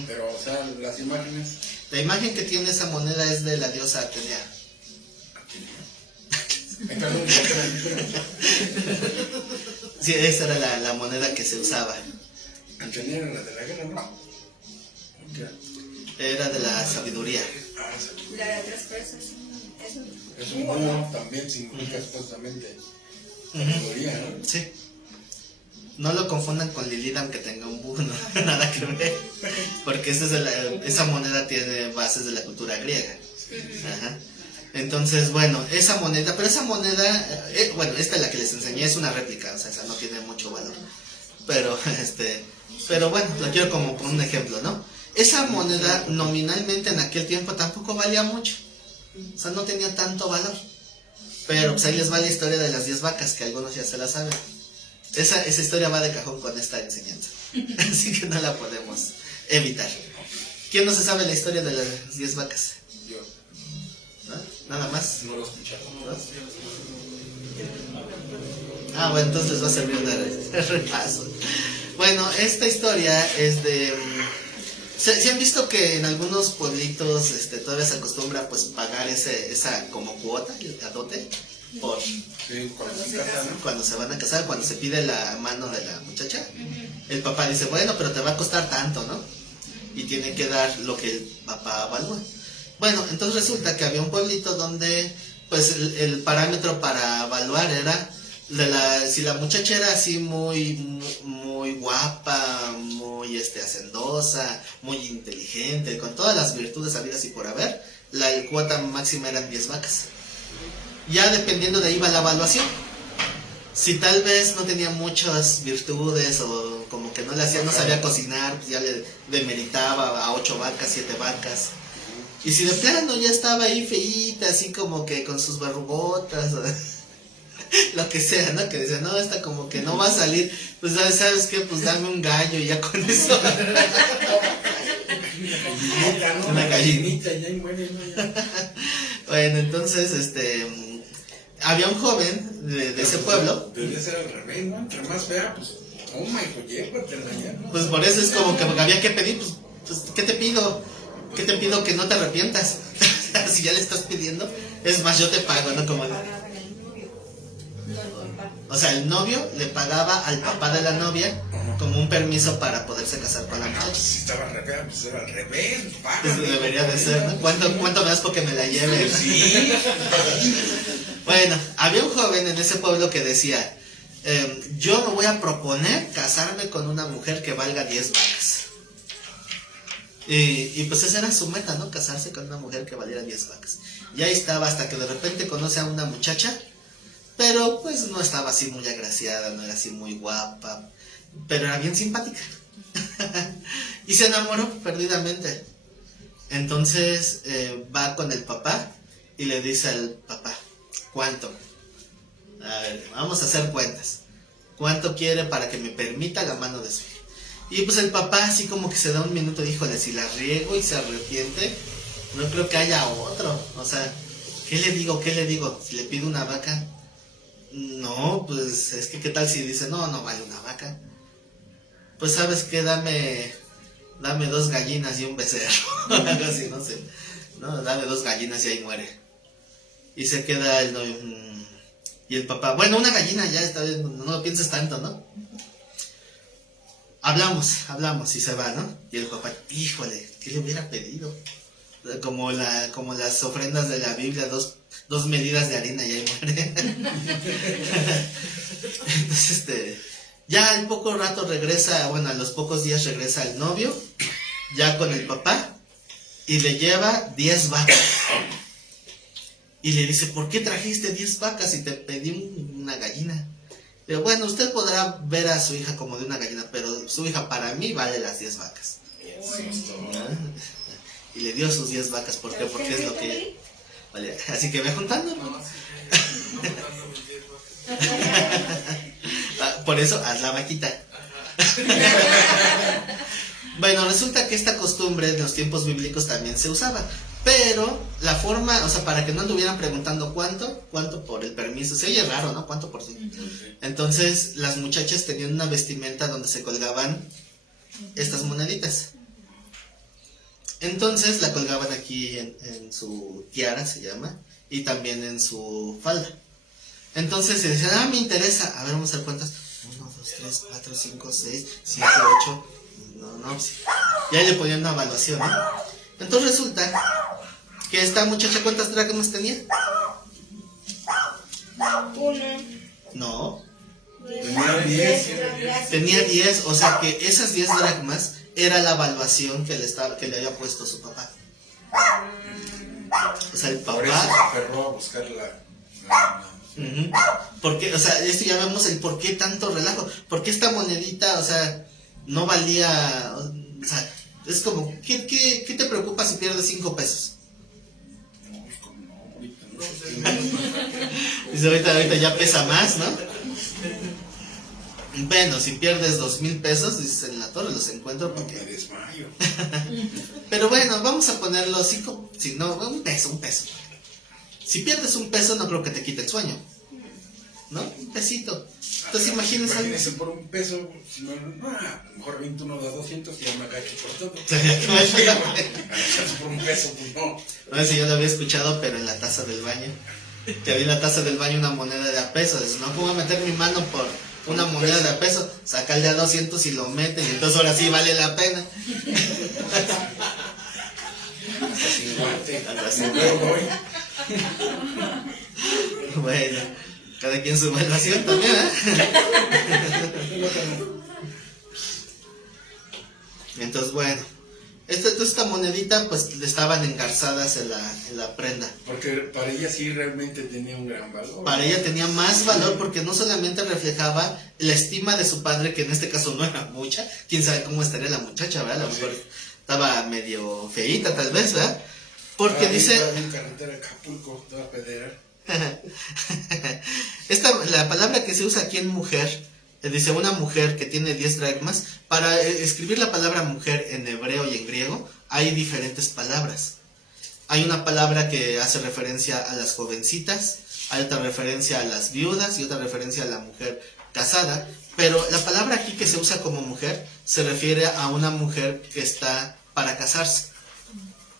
Pero, o sea, las imágenes. La imagen que tiene esa moneda es de la diosa Atenea. Sí, esa era la moneda que se usaba. Atenea era la de la guerra, ¿no? Era de la sabiduría. La de otras personas. Es un búho, también significa supuestamente sabiduría, ¿no? Sí. No lo confundan con Lilith aunque tenga un búho, no, nada que ver. Porque esa moneda tiene bases de la cultura griega. Ajá. Entonces, bueno, esa moneda, bueno, esta la que les enseñé es una réplica, o sea, esa no tiene mucho valor. Pero bueno, lo quiero como por un ejemplo, ¿no? Esa moneda nominalmente en aquel tiempo tampoco valía mucho. O sea, no tenía tanto valor. Pero pues ahí les va la historia de las 10 vacas, que algunos ya se la saben. Esa historia va de cajón con esta enseñanza. Así que no la podemos evitar. ¿Quién no se sabe la historia de las 10 vacas? Yo ¿No? ¿Nada más? no lo he escuchado. ¿No? Ah, bueno, entonces les va a servir de repaso. Bueno, esta historia es de... ¿Se han visto que en algunos pueblitos todavía se acostumbra pues pagar esa como cuota, el dote? Por... Sí, cuando se casa, ¿no? Cuando se van a casar, cuando se pide la mano de la muchacha, el papá dice, bueno, pero te va a costar tanto, ¿no? Y tiene que dar lo que el papá evalúa. Bueno, entonces resulta que había un pueblito donde, pues, el parámetro para evaluar era, si la muchacha era así muy guapa, muy hacendosa, muy inteligente, con todas las virtudes habidas y por haber, la cuota máxima eran 10 vacas. Ya dependiendo de ahí va la evaluación. Si tal vez no tenía muchas virtudes o como que no sabía cocinar, pues ya le demeritaba a 8 vacas, 7 vacas. Y si de plano ya estaba ahí feíta, así como que con sus verrugotas, o lo que sea, ¿no? Que decía, no, esta como que no va a salir, pues ¿sabes qué? Pues dame un gallo y ya con eso. Una gallinita, ya muere, ¿no? Ya. Bueno, entonces, había un joven de ese pueblo. Debería ser al revés, ¿no? Entre más fea, pues, toma, hijo, llévatela ya, ¿no? Pues por eso es como que había que pedir, pues ¿qué te pido? ¿Qué te pido? Que no te arrepientas. Si ya le estás pidiendo, es más, yo te pago, ¿no? Como... O sea, el novio le pagaba al papá de la novia como un permiso para poderse casar con la muchacha. Si estaba re fea, pues era al revés. Pues debería de ser, ¿no? ¿Cuánto me das porque me la lleve? Sí. Bueno, había un joven en ese pueblo que decía, yo me voy a proponer casarme con una mujer que valga 10 vacas. Y pues esa era su meta, ¿no? Casarse con una mujer que valiera 10 vacas. Y ahí estaba hasta que de repente conoce a una muchacha, pero pues no estaba así muy agraciada, no era así muy guapa, pero era bien simpática. Y se enamoró perdidamente. Entonces va con el papá y le dice al papá, ¿cuánto? A ver, vamos a hacer cuentas. ¿Cuánto quiere para que me permita la mano de su hija? Y pues el papá así como que se da un minuto, híjole, si la riego y se arrepiente, no creo que haya otro. O sea, ¿qué le digo? Si le pido una vaca, no, pues es que ¿qué tal si dice, no vale una vaca? Pues ¿sabes qué? Dame 2 gallinas y un becerro. Algo así, no sé. No, dame 2 gallinas y ahí muere. Y se queda el novio. Y el papá, bueno, una gallina ya está bien, no lo pienses tanto, ¿no? Hablamos y se va, ¿no? Y el papá, híjole, ¿qué le hubiera pedido? Como las ofrendas de la Biblia, 2 medidas de harina y ahí muere. Entonces, ya en poco rato regresa, bueno, a los pocos días regresa el novio, ya con el papá, y le lleva 10 vacas. Y le dice, ¿por qué trajiste 10 vacas y te pedí una gallina? Pero bueno, usted podrá ver a su hija como de una gallina, pero su hija para mí vale las 10 vacas. Y le dio sus 10 vacas, ¿por qué? Porque es lo que... Vale, así que ve juntando. No, sí, no juntando mis 10 vacas. Por eso, haz la vaquita. Bueno, resulta que esta costumbre en los tiempos bíblicos también se usaba. Pero la forma, o sea, para que no anduvieran preguntando cuánto por el permiso, se oye raro, ¿no? ¿Cuánto por sí? Entonces, las muchachas tenían una vestimenta donde se colgaban estas moneditas. Entonces, la colgaban aquí en su tiara, se llama, y también en su falda. Entonces, se decían, me interesa. A ver, vamos a ver cuántas. 1, 2, 3, 4, 5, 6, 7, 8. No, sí. Y ahí le ponían una evaluación, ¿no? Entonces resulta que esta muchacha, ¿cuántas dracmas tenía? 1, No. Tenía 10. Tenía 10, o sea que esas 10 dracmas era la evaluación que le había puesto su papá. O sea, el Por eso papá... se aferró a buscar la Ujú. Porque, o sea, esto ya vemos el por qué tanto relajo. Porque esta monedita, o sea, no valía. O sea, es como, ¿qué te preocupa si pierdes 5 pesos? No, pues como no, ahorita no sé. Dice, ahorita ya pesa más, ¿no? Bueno, si pierdes 2,000 pesos, dices, en la torre los encuentro Me porque... desmayo. Pero bueno, vamos a ponerlo 5, si no, un peso. Si pierdes 1 peso, no creo que te quite el sueño, ¿no? Un pesito. Entonces imagínense algo. Imagínense por 1 peso, si no, mejor 21 de 200 y ya me agacho por todo. Agacharse por 1 peso, pues no. No sé si yo lo había escuchado, pero en la taza del baño. Que había en la taza del baño una moneda de a peso. Dice, no puedo meter mi mano por una moneda de a peso. Saca el de a 200 y lo mete. Y entonces ahora sí vale la pena. Hasta 50. Hasta Si no voy. Bueno, cada quien su evaluación también, ¿eh? Entonces, bueno. Esta monedita, pues, estaban engarzadas en la prenda. Porque para ella sí realmente tenía un gran valor. Para ella tenía más valor porque no solamente reflejaba la estima de su padre, que en este caso no era mucha. Quién sabe cómo estaría la muchacha, ¿verdad? A lo mejor estaba medio feíta, tal vez, ¿verdad? Porque dice... En carretera Acapulco, toda pedera. La palabra que se usa aquí en mujer, dice una mujer que tiene 10 dracmas. Para escribir la palabra mujer en hebreo y en griego, hay diferentes palabras. Hay una palabra que hace referencia a las jovencitas, hay otra referencia a las viudas y otra referencia a la mujer casada. Pero la palabra aquí que se usa como mujer se refiere a una mujer que está para casarse,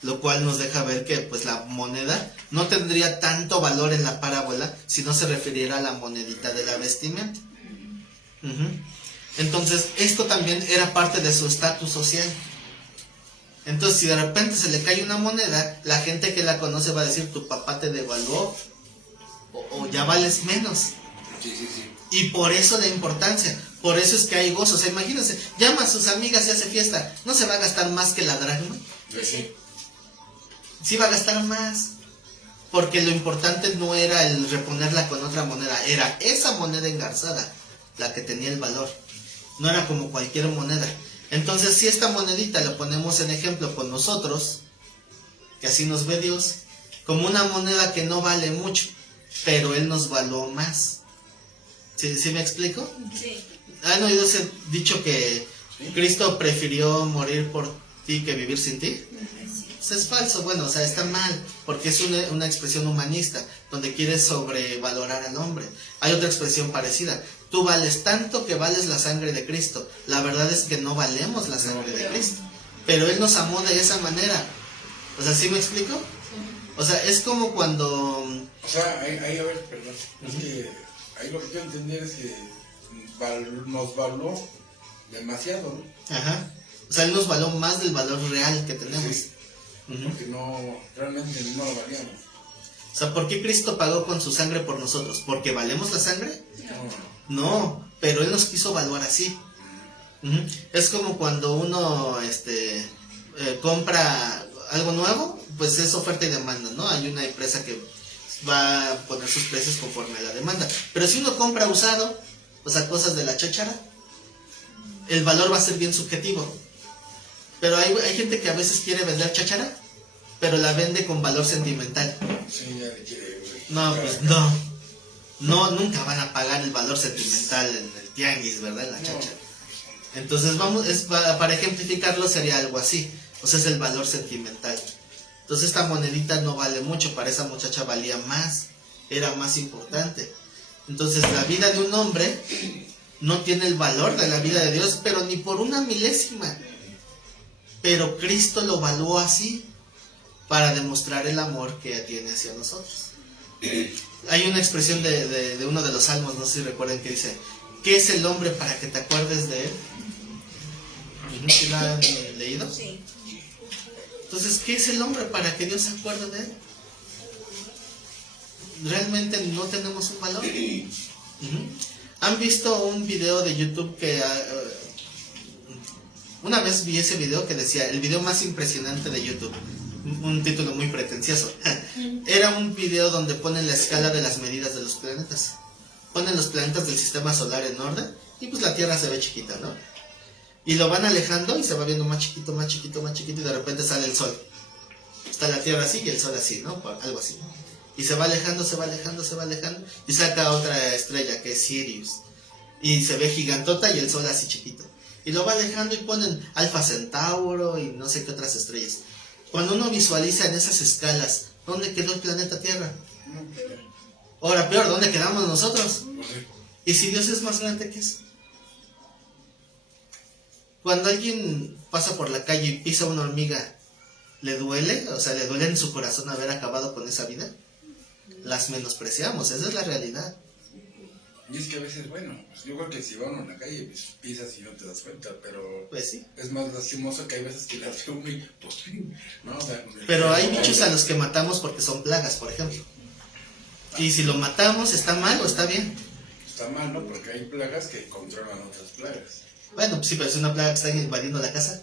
lo cual nos deja ver que pues la moneda no tendría tanto valor en la parábola si no se refiriera a la monedita de la vestimenta. Entonces esto también era parte de su estatus social. Entonces si de repente se le cae una moneda, la gente que la conoce va a decir, tu papá te devaluó o ya vales menos. Sí. Y por eso la importancia, por eso es que hay gozo. O sea, imagínense, llama a sus amigas y hace fiesta, ¿no se va a gastar más que la dracma? Sí. Sí va a gastar más, porque lo importante no era el reponerla con otra moneda, era esa moneda engarzada la que tenía el valor, no era como cualquier moneda. Entonces si esta monedita la ponemos en ejemplo con nosotros, que así nos ve Dios, como una moneda que no vale mucho, pero Él nos valuó más. ¿Sí me explico? Sí. ¿Han oído ese dicho que Cristo prefirió morir por ti que vivir sin ti? Pues es falso, bueno, o sea, está mal, porque es una expresión humanista, donde quiere sobrevalorar al hombre. Hay otra expresión parecida, tú vales tanto que vales la sangre de Cristo. La verdad es que no valemos la sangre de Cristo, pero Él nos amó de esa manera. O sea, ¿sí me explico? O sea, es como cuando... O sea, ahí a ver, perdón, es que ahí lo que quiero entender es que nos valoró demasiado, ¿no? Ajá. O sea, Él nos való más del valor real que tenemos. Sí. Porque no, realmente no lo valíamos. O sea, ¿por qué Cristo pagó con su sangre por nosotros? ¿Porque valemos la sangre? No, pero Él nos quiso evaluar así. Es como cuando uno compra algo nuevo, pues es oferta y demanda, ¿no? Hay una empresa que va a poner sus precios conforme a la demanda. Pero si uno compra usado, o sea, cosas de la cháchara, el valor va a ser bien subjetivo. Pero hay gente que a veces quiere vender cháchara, pero la vende con valor sentimental. Sí, ya le quiere. No, pues no. No, nunca van a pagar el valor sentimental en el tianguis, ¿verdad? En la cháchara. Entonces, para ejemplificarlo sería algo así. O sea, es el valor sentimental. Entonces, esta monedita no vale mucho. Para esa muchacha valía más. Era más importante. Entonces, la vida de un hombre no tiene el valor de la vida de Dios, pero ni por una milésima. Pero Cristo lo valuó así para demostrar el amor que tiene hacia nosotros. Hay una expresión de uno de los salmos, no sé si recuerden, que dice, ¿qué es el hombre para que te acuerdes de él? ¿Sí lo han leído? Sí. Entonces, ¿qué es el hombre para que Dios se acuerde de él? ¿Realmente no tenemos un valor? ¿Han visto un video de YouTube que... una vez vi ese video que decía, el video más impresionante de YouTube? Un título muy pretencioso. Era un video donde ponen la escala de las medidas de los planetas. Ponen los planetas del sistema solar en orden y pues la Tierra se ve chiquita, ¿no? Y lo van alejando y se va viendo más chiquito, más chiquito, más chiquito y de repente sale el Sol. Está la Tierra así y el Sol así, ¿no? Algo así. Y se va alejando, se va alejando, se va alejando y saca otra estrella que es Sirius. Y se ve gigantota y el Sol así chiquito. Y lo va alejando y ponen Alfa Centauro y no sé qué otras estrellas. Cuando uno visualiza en esas escalas, ¿dónde quedó el planeta Tierra? Ahora peor, ¿dónde quedamos nosotros? ¿Y si Dios es más grande que eso? Cuando alguien pasa por la calle y pisa una hormiga, ¿le duele? O sea, ¿le duele en su corazón haber acabado con esa vida? Las menospreciamos, esa es la realidad. Y es que a veces, bueno, pues yo creo que si vamos en la calle, pues pisas y no te das cuenta, pero Pues sí. es más lastimoso que hay veces que las veo muy, pues, ¿no? O sea, Pero hay bichos a los que matamos porque son plagas, por ejemplo. Y si lo matamos, ¿está mal o está bien? está mal, ¿no? Porque hay plagas que controlan otras plagas. Bueno, pues sí, pero es una plaga que está invadiendo la casa.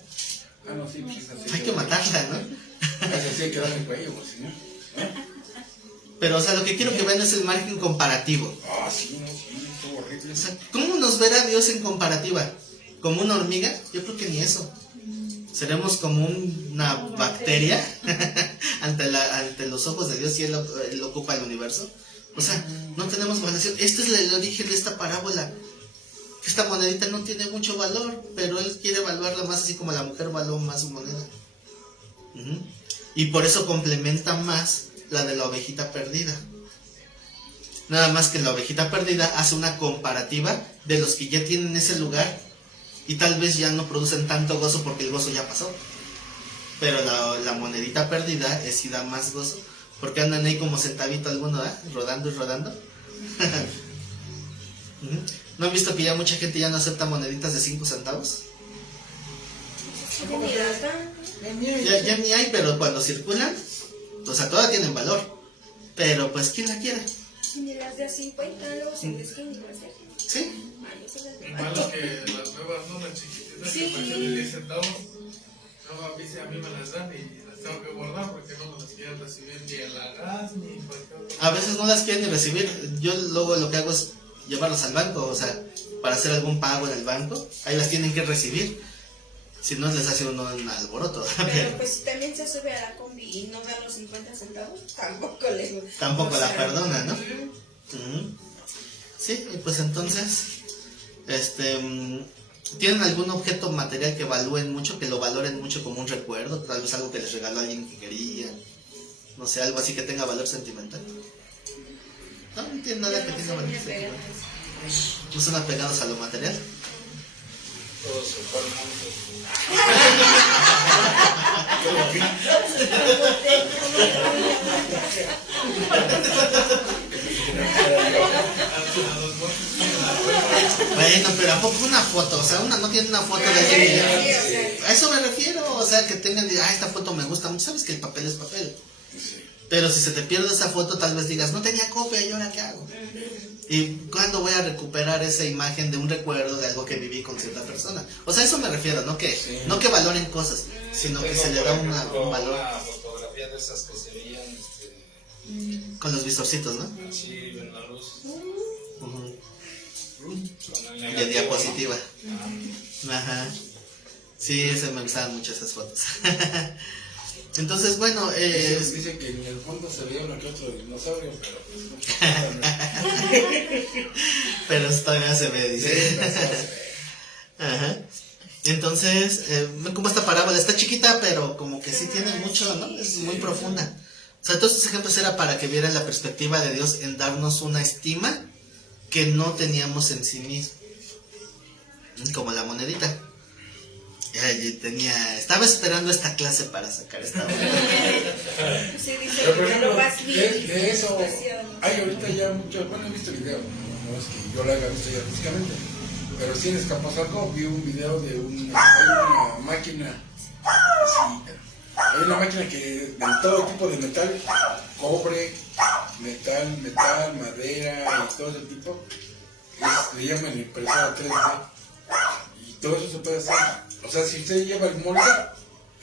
Ah, no, sí, pues es así. Hay que matarla, ¿no? Es así, hay que darle cuello, pues, ¿no? ¿no? Pero, o sea, lo que quiero que vean es el margen comparativo. Ah, sí, no, sí, estuvo horrible. O sea, ¿cómo nos verá Dios en comparativa? ¿Como una hormiga? Yo creo que ni eso. Seremos como una bacteria ante los ojos de Dios y él ocupa el universo. O sea, no tenemos valoración. Este es el origen de esta parábola. Esta monedita no tiene mucho valor, pero él quiere evaluarla más así como la mujer evaluó más su moneda. Y por eso complementa más la de la ovejita perdida. Nada más que la ovejita perdida hace una comparativa de los que ya tienen ese lugar y tal vez ya no producen tanto gozo porque el gozo ya pasó. Pero la monedita perdida sí da más gozo, porque andan ahí como centavito alguno, rodando y rodando. ¿No han visto que ya mucha gente ya no acepta moneditas de 5 centavos? Ya ni hay, pero cuando circulan, o sea, todas tienen valor. Pero pues, ¿quién la quiere? Ni las de a 50, luego se desquitan y hacer. ¿Sí? Malo que las nuevas, ¿no? Las chiquititas que cuestan de 10 centavos. No, a mí me las dan y las tengo que guardar porque no me las quieren recibir ni en la gas ni en cualquier otra. A veces no las quieren ni recibir. Yo luego lo que hago es llevarlas al banco, o sea, para hacer algún pago en el banco, ahí las tienen que recibir. Si no, les hace uno un alboroto. Pero pues si también se sube a la combi y no da los 50 centavos, Tampoco o la sea, perdona, ¿no? Sí, y pues entonces, ¿tienen algún objeto material que evalúen mucho, que lo valoren mucho como un recuerdo? Tal vez algo que les regaló alguien que querían, no sé, algo así que tenga valor sentimental. No tiene nada que tenga valor sentimental. ¿No son apegados a lo material? Todo se fue al monte. Bueno, pero ¿a poco una foto? O sea, una no tiene una foto de alguien. A eso me refiero, o sea, que tengan, esta foto me gusta mucho, sabes que el papel es papel. Pero si se te pierde esa foto, tal vez digas, no tenía copia, ¿y ahora qué hago? ¿Y cuándo voy a recuperar esa imagen de un recuerdo de algo que viví con cierta persona? O sea, a eso me refiero, no que valoren cosas, sino que se le da un valor. Una fotografía de esas que se veían Con los visorcitos, ¿no? así en la luz. Con Y en diapositiva. Ah, Ajá. Sí, me gustaban mucho esas fotos. Entonces, bueno, Dice que en el fondo se veía uno que otro dinosaurio, pero pues no. pero todavía se ve, dice. Ajá. Entonces, como esta parábola está chiquita, pero como que sí tiene mucho, ¿no? Es muy profunda. O sea, todos estos ejemplos era para que vieran la perspectiva de Dios en darnos una estima que no teníamos en sí mismo. Como la monedita. Estaba esperando esta clase para sacar esta moneda. Sí, dice Pero por que ejemplo, lo vas bien. de eso situación. hay ahorita ya mucho, bueno, he visto videos, no es que yo lo haya visto ya físicamente, pero si en Escapazalco vi un video de hay una máquina, así, hay una máquina que de todo tipo de metal, cobre, metal, madera y todo ese tipo, le llaman impresora 3D. Y todo eso se puede hacer. O sea, si usted lleva el molde,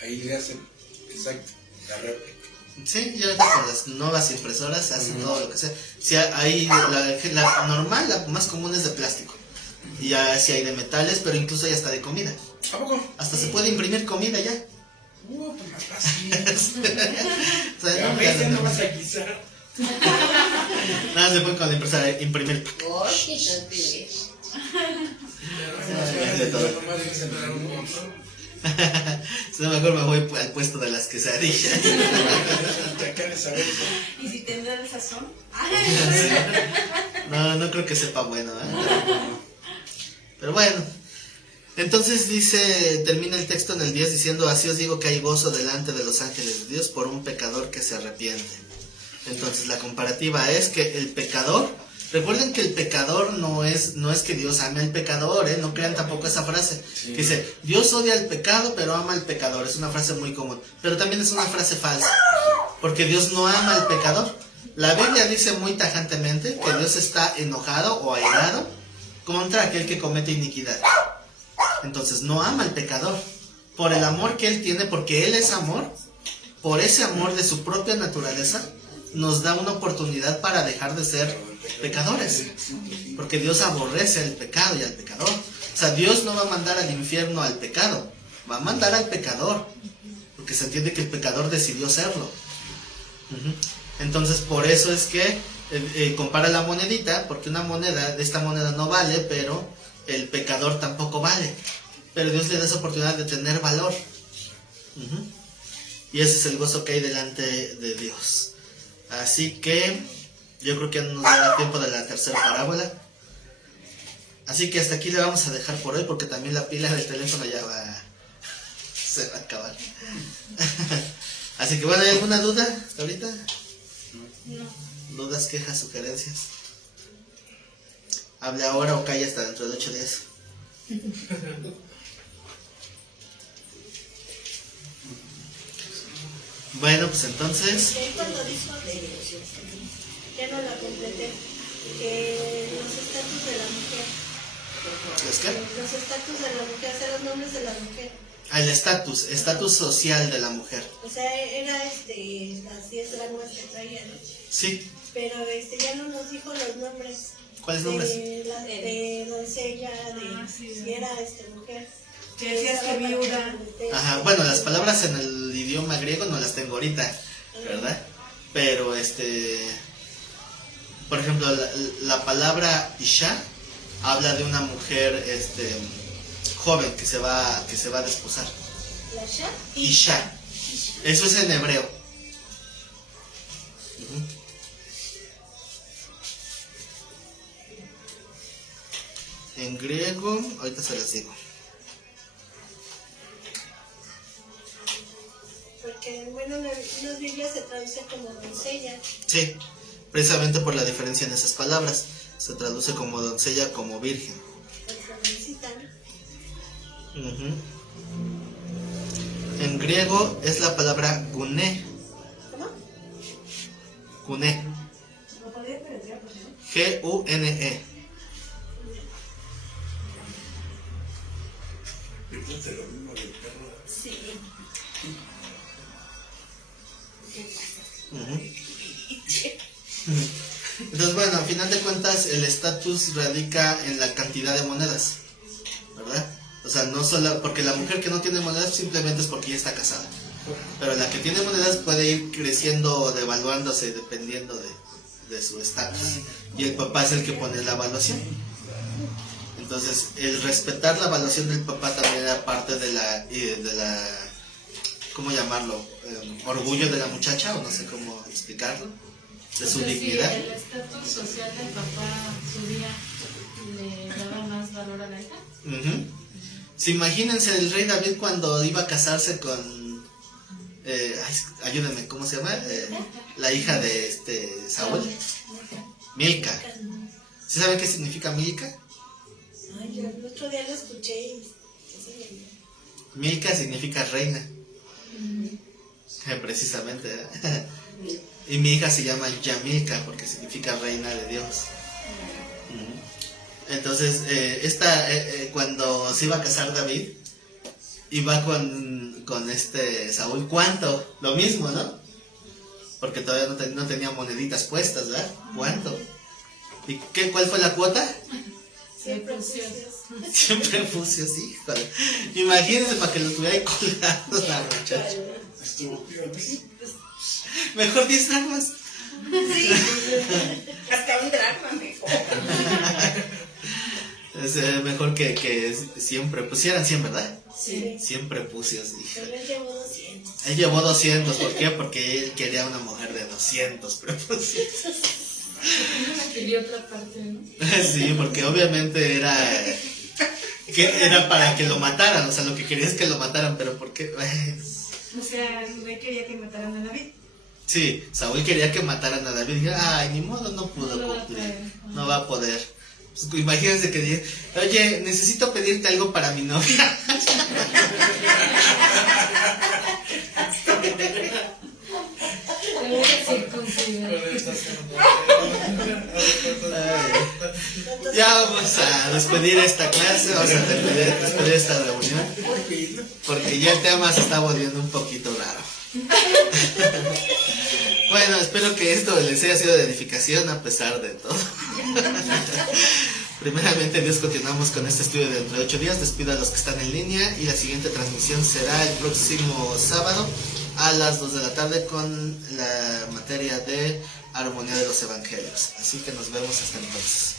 ahí le hacen exacto la réplica. Sí, ya con las nuevas impresoras hacen todo lo que sea. Sí, hay la normal, la más común es de plástico. Y ya sí hay de metales, pero incluso hay hasta de comida. ¿A poco? Hasta se puede imprimir comida ya. Pues más fácil. O sea, A veces no vas a guisar. nada se puede con la impresora imprimir. De todo. Nomás dicen, Pero un montón. Si no, mejor me voy al puesto de las quesadillas. acá de saber eso. ¿Y si tendrá el sazón? No, no creo que sepa bueno, ¿eh? Pero bueno. Entonces termina el texto en el 10 diciendo: así os digo que hay gozo delante de los ángeles de Dios por un pecador que se arrepiente. Entonces la comparativa es que el pecador, recuerden que el pecador no es que Dios ame al pecador, no crean tampoco esa frase, Sí. que dice, Dios odia al pecado pero ama al pecador, es una frase muy común, pero también es una frase falsa, porque Dios no ama al pecador. La Biblia dice muy tajantemente que Dios está enojado o airado contra aquel que comete iniquidad. Entonces no ama al pecador, por el amor que Él tiene, porque Él es amor, por ese amor de su propia naturaleza, nos da una oportunidad para dejar de ser pecadores, porque Dios aborrece el pecado y al pecador. O sea, Dios no va a mandar al infierno al pecado, va a mandar al pecador, porque se entiende que el pecador decidió serlo. Entonces por eso es que compara la monedita, porque esta moneda no vale, pero el pecador tampoco vale, pero Dios le da esa oportunidad de tener valor. Y ese es el gozo que hay delante de Dios. Así que yo creo que no nos va a dar tiempo de la tercera parábola. Así que hasta aquí le vamos a dejar por hoy, porque también la pila del teléfono se va a acabar. Así que bueno, ¿hay alguna duda hasta ahorita? No. ¿Dudas, quejas, sugerencias? Hable ahora o calla hasta dentro de 8 días. Bueno, pues entonces... Cuando dijo ya no la completé, que los estatus de la mujer. ¿Es qué? Los estatus de la mujer, o sea, los nombres de la mujer. El estatus social de la mujer. O sea, era las 10 rangos que traía, ¿no? Sí. Pero ya no nos dijo los nombres. ¿Cuáles nombres? De doncella, si era mujer. Que decías que viuda. Ajá, bueno, las palabras en el idioma griego no las tengo ahorita, ¿verdad? Pero por ejemplo, la palabra Isha habla de una mujer joven que se va a desposar. ¿La Sha? Isha. Eso es en hebreo. En griego, ahorita se las digo. Porque, bueno, en las Biblias se traduce como doncella. Sí, precisamente por la diferencia en esas palabras. Se traduce como doncella, como virgen. Pues jovencita, ¿no? En griego es la palabra guné. ¿Cómo? Guné. G-U-N-E. Sí. Entonces, bueno, al final de cuentas, el estatus radica en la cantidad de monedas, ¿verdad? O sea, no solo porque la mujer que no tiene monedas simplemente es porque ya está casada, pero la que tiene monedas puede ir creciendo o devaluándose dependiendo de su estatus, y el papá es el que pone la evaluación. Entonces, el respetar la evaluación del papá también era parte de la ¿cómo llamarlo? Orgullo de la muchacha, o no sé cómo explicarlo, de su dignidad. El estatus social del papá, su día, le daba más valor a la hija. Sí, imagínense el rey David cuando iba a casarse con ayúdenme, ¿cómo se llama? La hija de Saúl, Milca. ¿Sí saben qué significa Milca? Ay, yo el otro día lo escuché y... Milca significa reina. Precisamente. Y mi hija se llama Yamilca porque significa reina de Dios. Entonces, cuando se iba a casar David, iba con Saúl, ¿cuánto? Lo mismo, ¿no? Porque todavía no tenía moneditas puestas, ¿verdad? ¿Cuánto? ¿Y cuál fue la cuota? Siempre Precioso. precioso. Siempre puse así, híjole. Imagínense para que lo tuviera ahí colgado la muchacha. Estuvo peor, pues. Mejor 10 dracmas. Sí, hasta un dracma mejor. Es mejor que siempre pusieran 100, ¿verdad? Sí. Siempre puse así. Pero él llevó 200. Él llevó 200, ¿por qué? Porque él quería una mujer de 200 prepucios. Quería otra parte, ¿no? Sí, porque obviamente era para que lo mataran, o sea, lo que quería es que lo mataran, pero ¿por qué? O sea, el rey quería que mataran a David. Sí, Saúl quería que mataran a David y dije, ay, ni modo, no pudo No lo va a cumplir, poder. no va a poder. Pues, imagínense que diga, oye, necesito pedirte algo para mi novia. Te voy a circuncidar. Con esta Ay, ya vamos a despedir esta clase, vamos a despedir esta reunión, porque ya el tema se está volviendo un poquito raro. Bueno, espero que esto les haya sido de edificación a pesar de todo. Primeramente, Dios, continuamos con este estudio de dentro de 8 días. Despido a los que están en línea y la siguiente transmisión será el próximo sábado a las 2 de la tarde con la materia de armonía de los evangelios. Así que nos vemos hasta entonces.